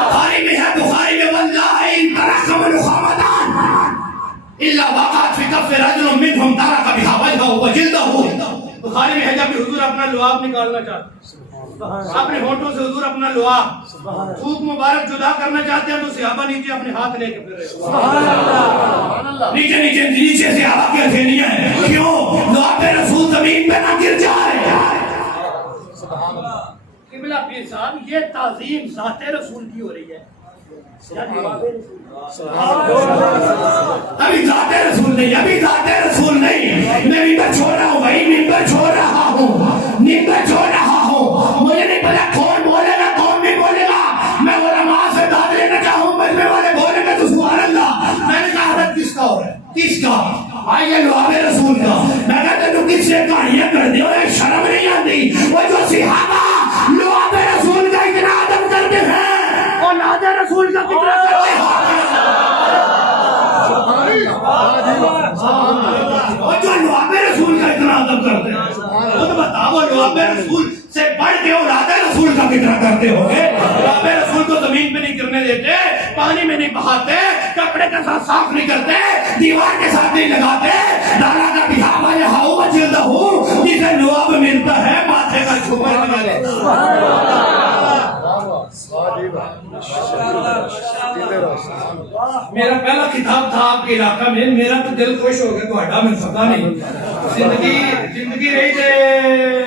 بخاری میں ہے بخاری میں واللہ ان ترک من خامدان الا وقعت فی کف رجل منهم ترک بها وجهه وجلده بخاری میں ہے جب حضور اپنا لعاب نکالنا چاہتے اپنے ہونٹوں سے حضور اپنا لعاب تھوک مبارک جدا کرنا چاہتے ہیں تو صحابہ نیچے اپنے ہاتھ لے کے پھر رہے نیچے نیچے نیچے صحابہ کی ہتھیلیاں ہیں کیوں لعاب رسول زمین پہ نہ گر جائے قبلہ پیر صاحب یہ تعظیم ذات رسول کی ہو رہی ہے ابھی ذات رسول نہیں ابھی ذات رسول نہیں میں ممبر چھوڑ رہا ہوں بھائی ممبر چھوڑ رہا ہوں ممبر چھوڑ رہا ہوں مجھے نہیں پتا کون بولے گا کس کا؟ آئیے لواب رسول کا. میں کہتا ہوں کس سے کہانیاں کر دی اور شرم نہیں آتی. وہ جو صحابہ لواب رسول کا اتنا ادب کرتے ہیں اور ناد رسول کا کتنا کرتے ہیں. اور جو لواب رسول کا اتنا ادب کرتے ہیں وہ تو بتاؤ لواب رسول سے بڑھ کے اولاد رسول کا کتنا کرتے ہو گے. لواب رسول کو زمین پہ نہیں گرنے دیتے, پانی میں نہیں بہاتے, کپڑے کے ساتھ صاف نہیں کرتے, دیوار کے ساتھ نہیں لگاتے. دانا کا بہاوا یہاں مچلتا ہوں جسے لواب ملتا ہے ماتھے کا چھپر لگا لے. میرا پہلا کتاب تھا آپ کے علاقہ میں, میرا تو دل خوش ہو گیا, تو ہٹا میں پتا نہیں زندگی رہی تھے.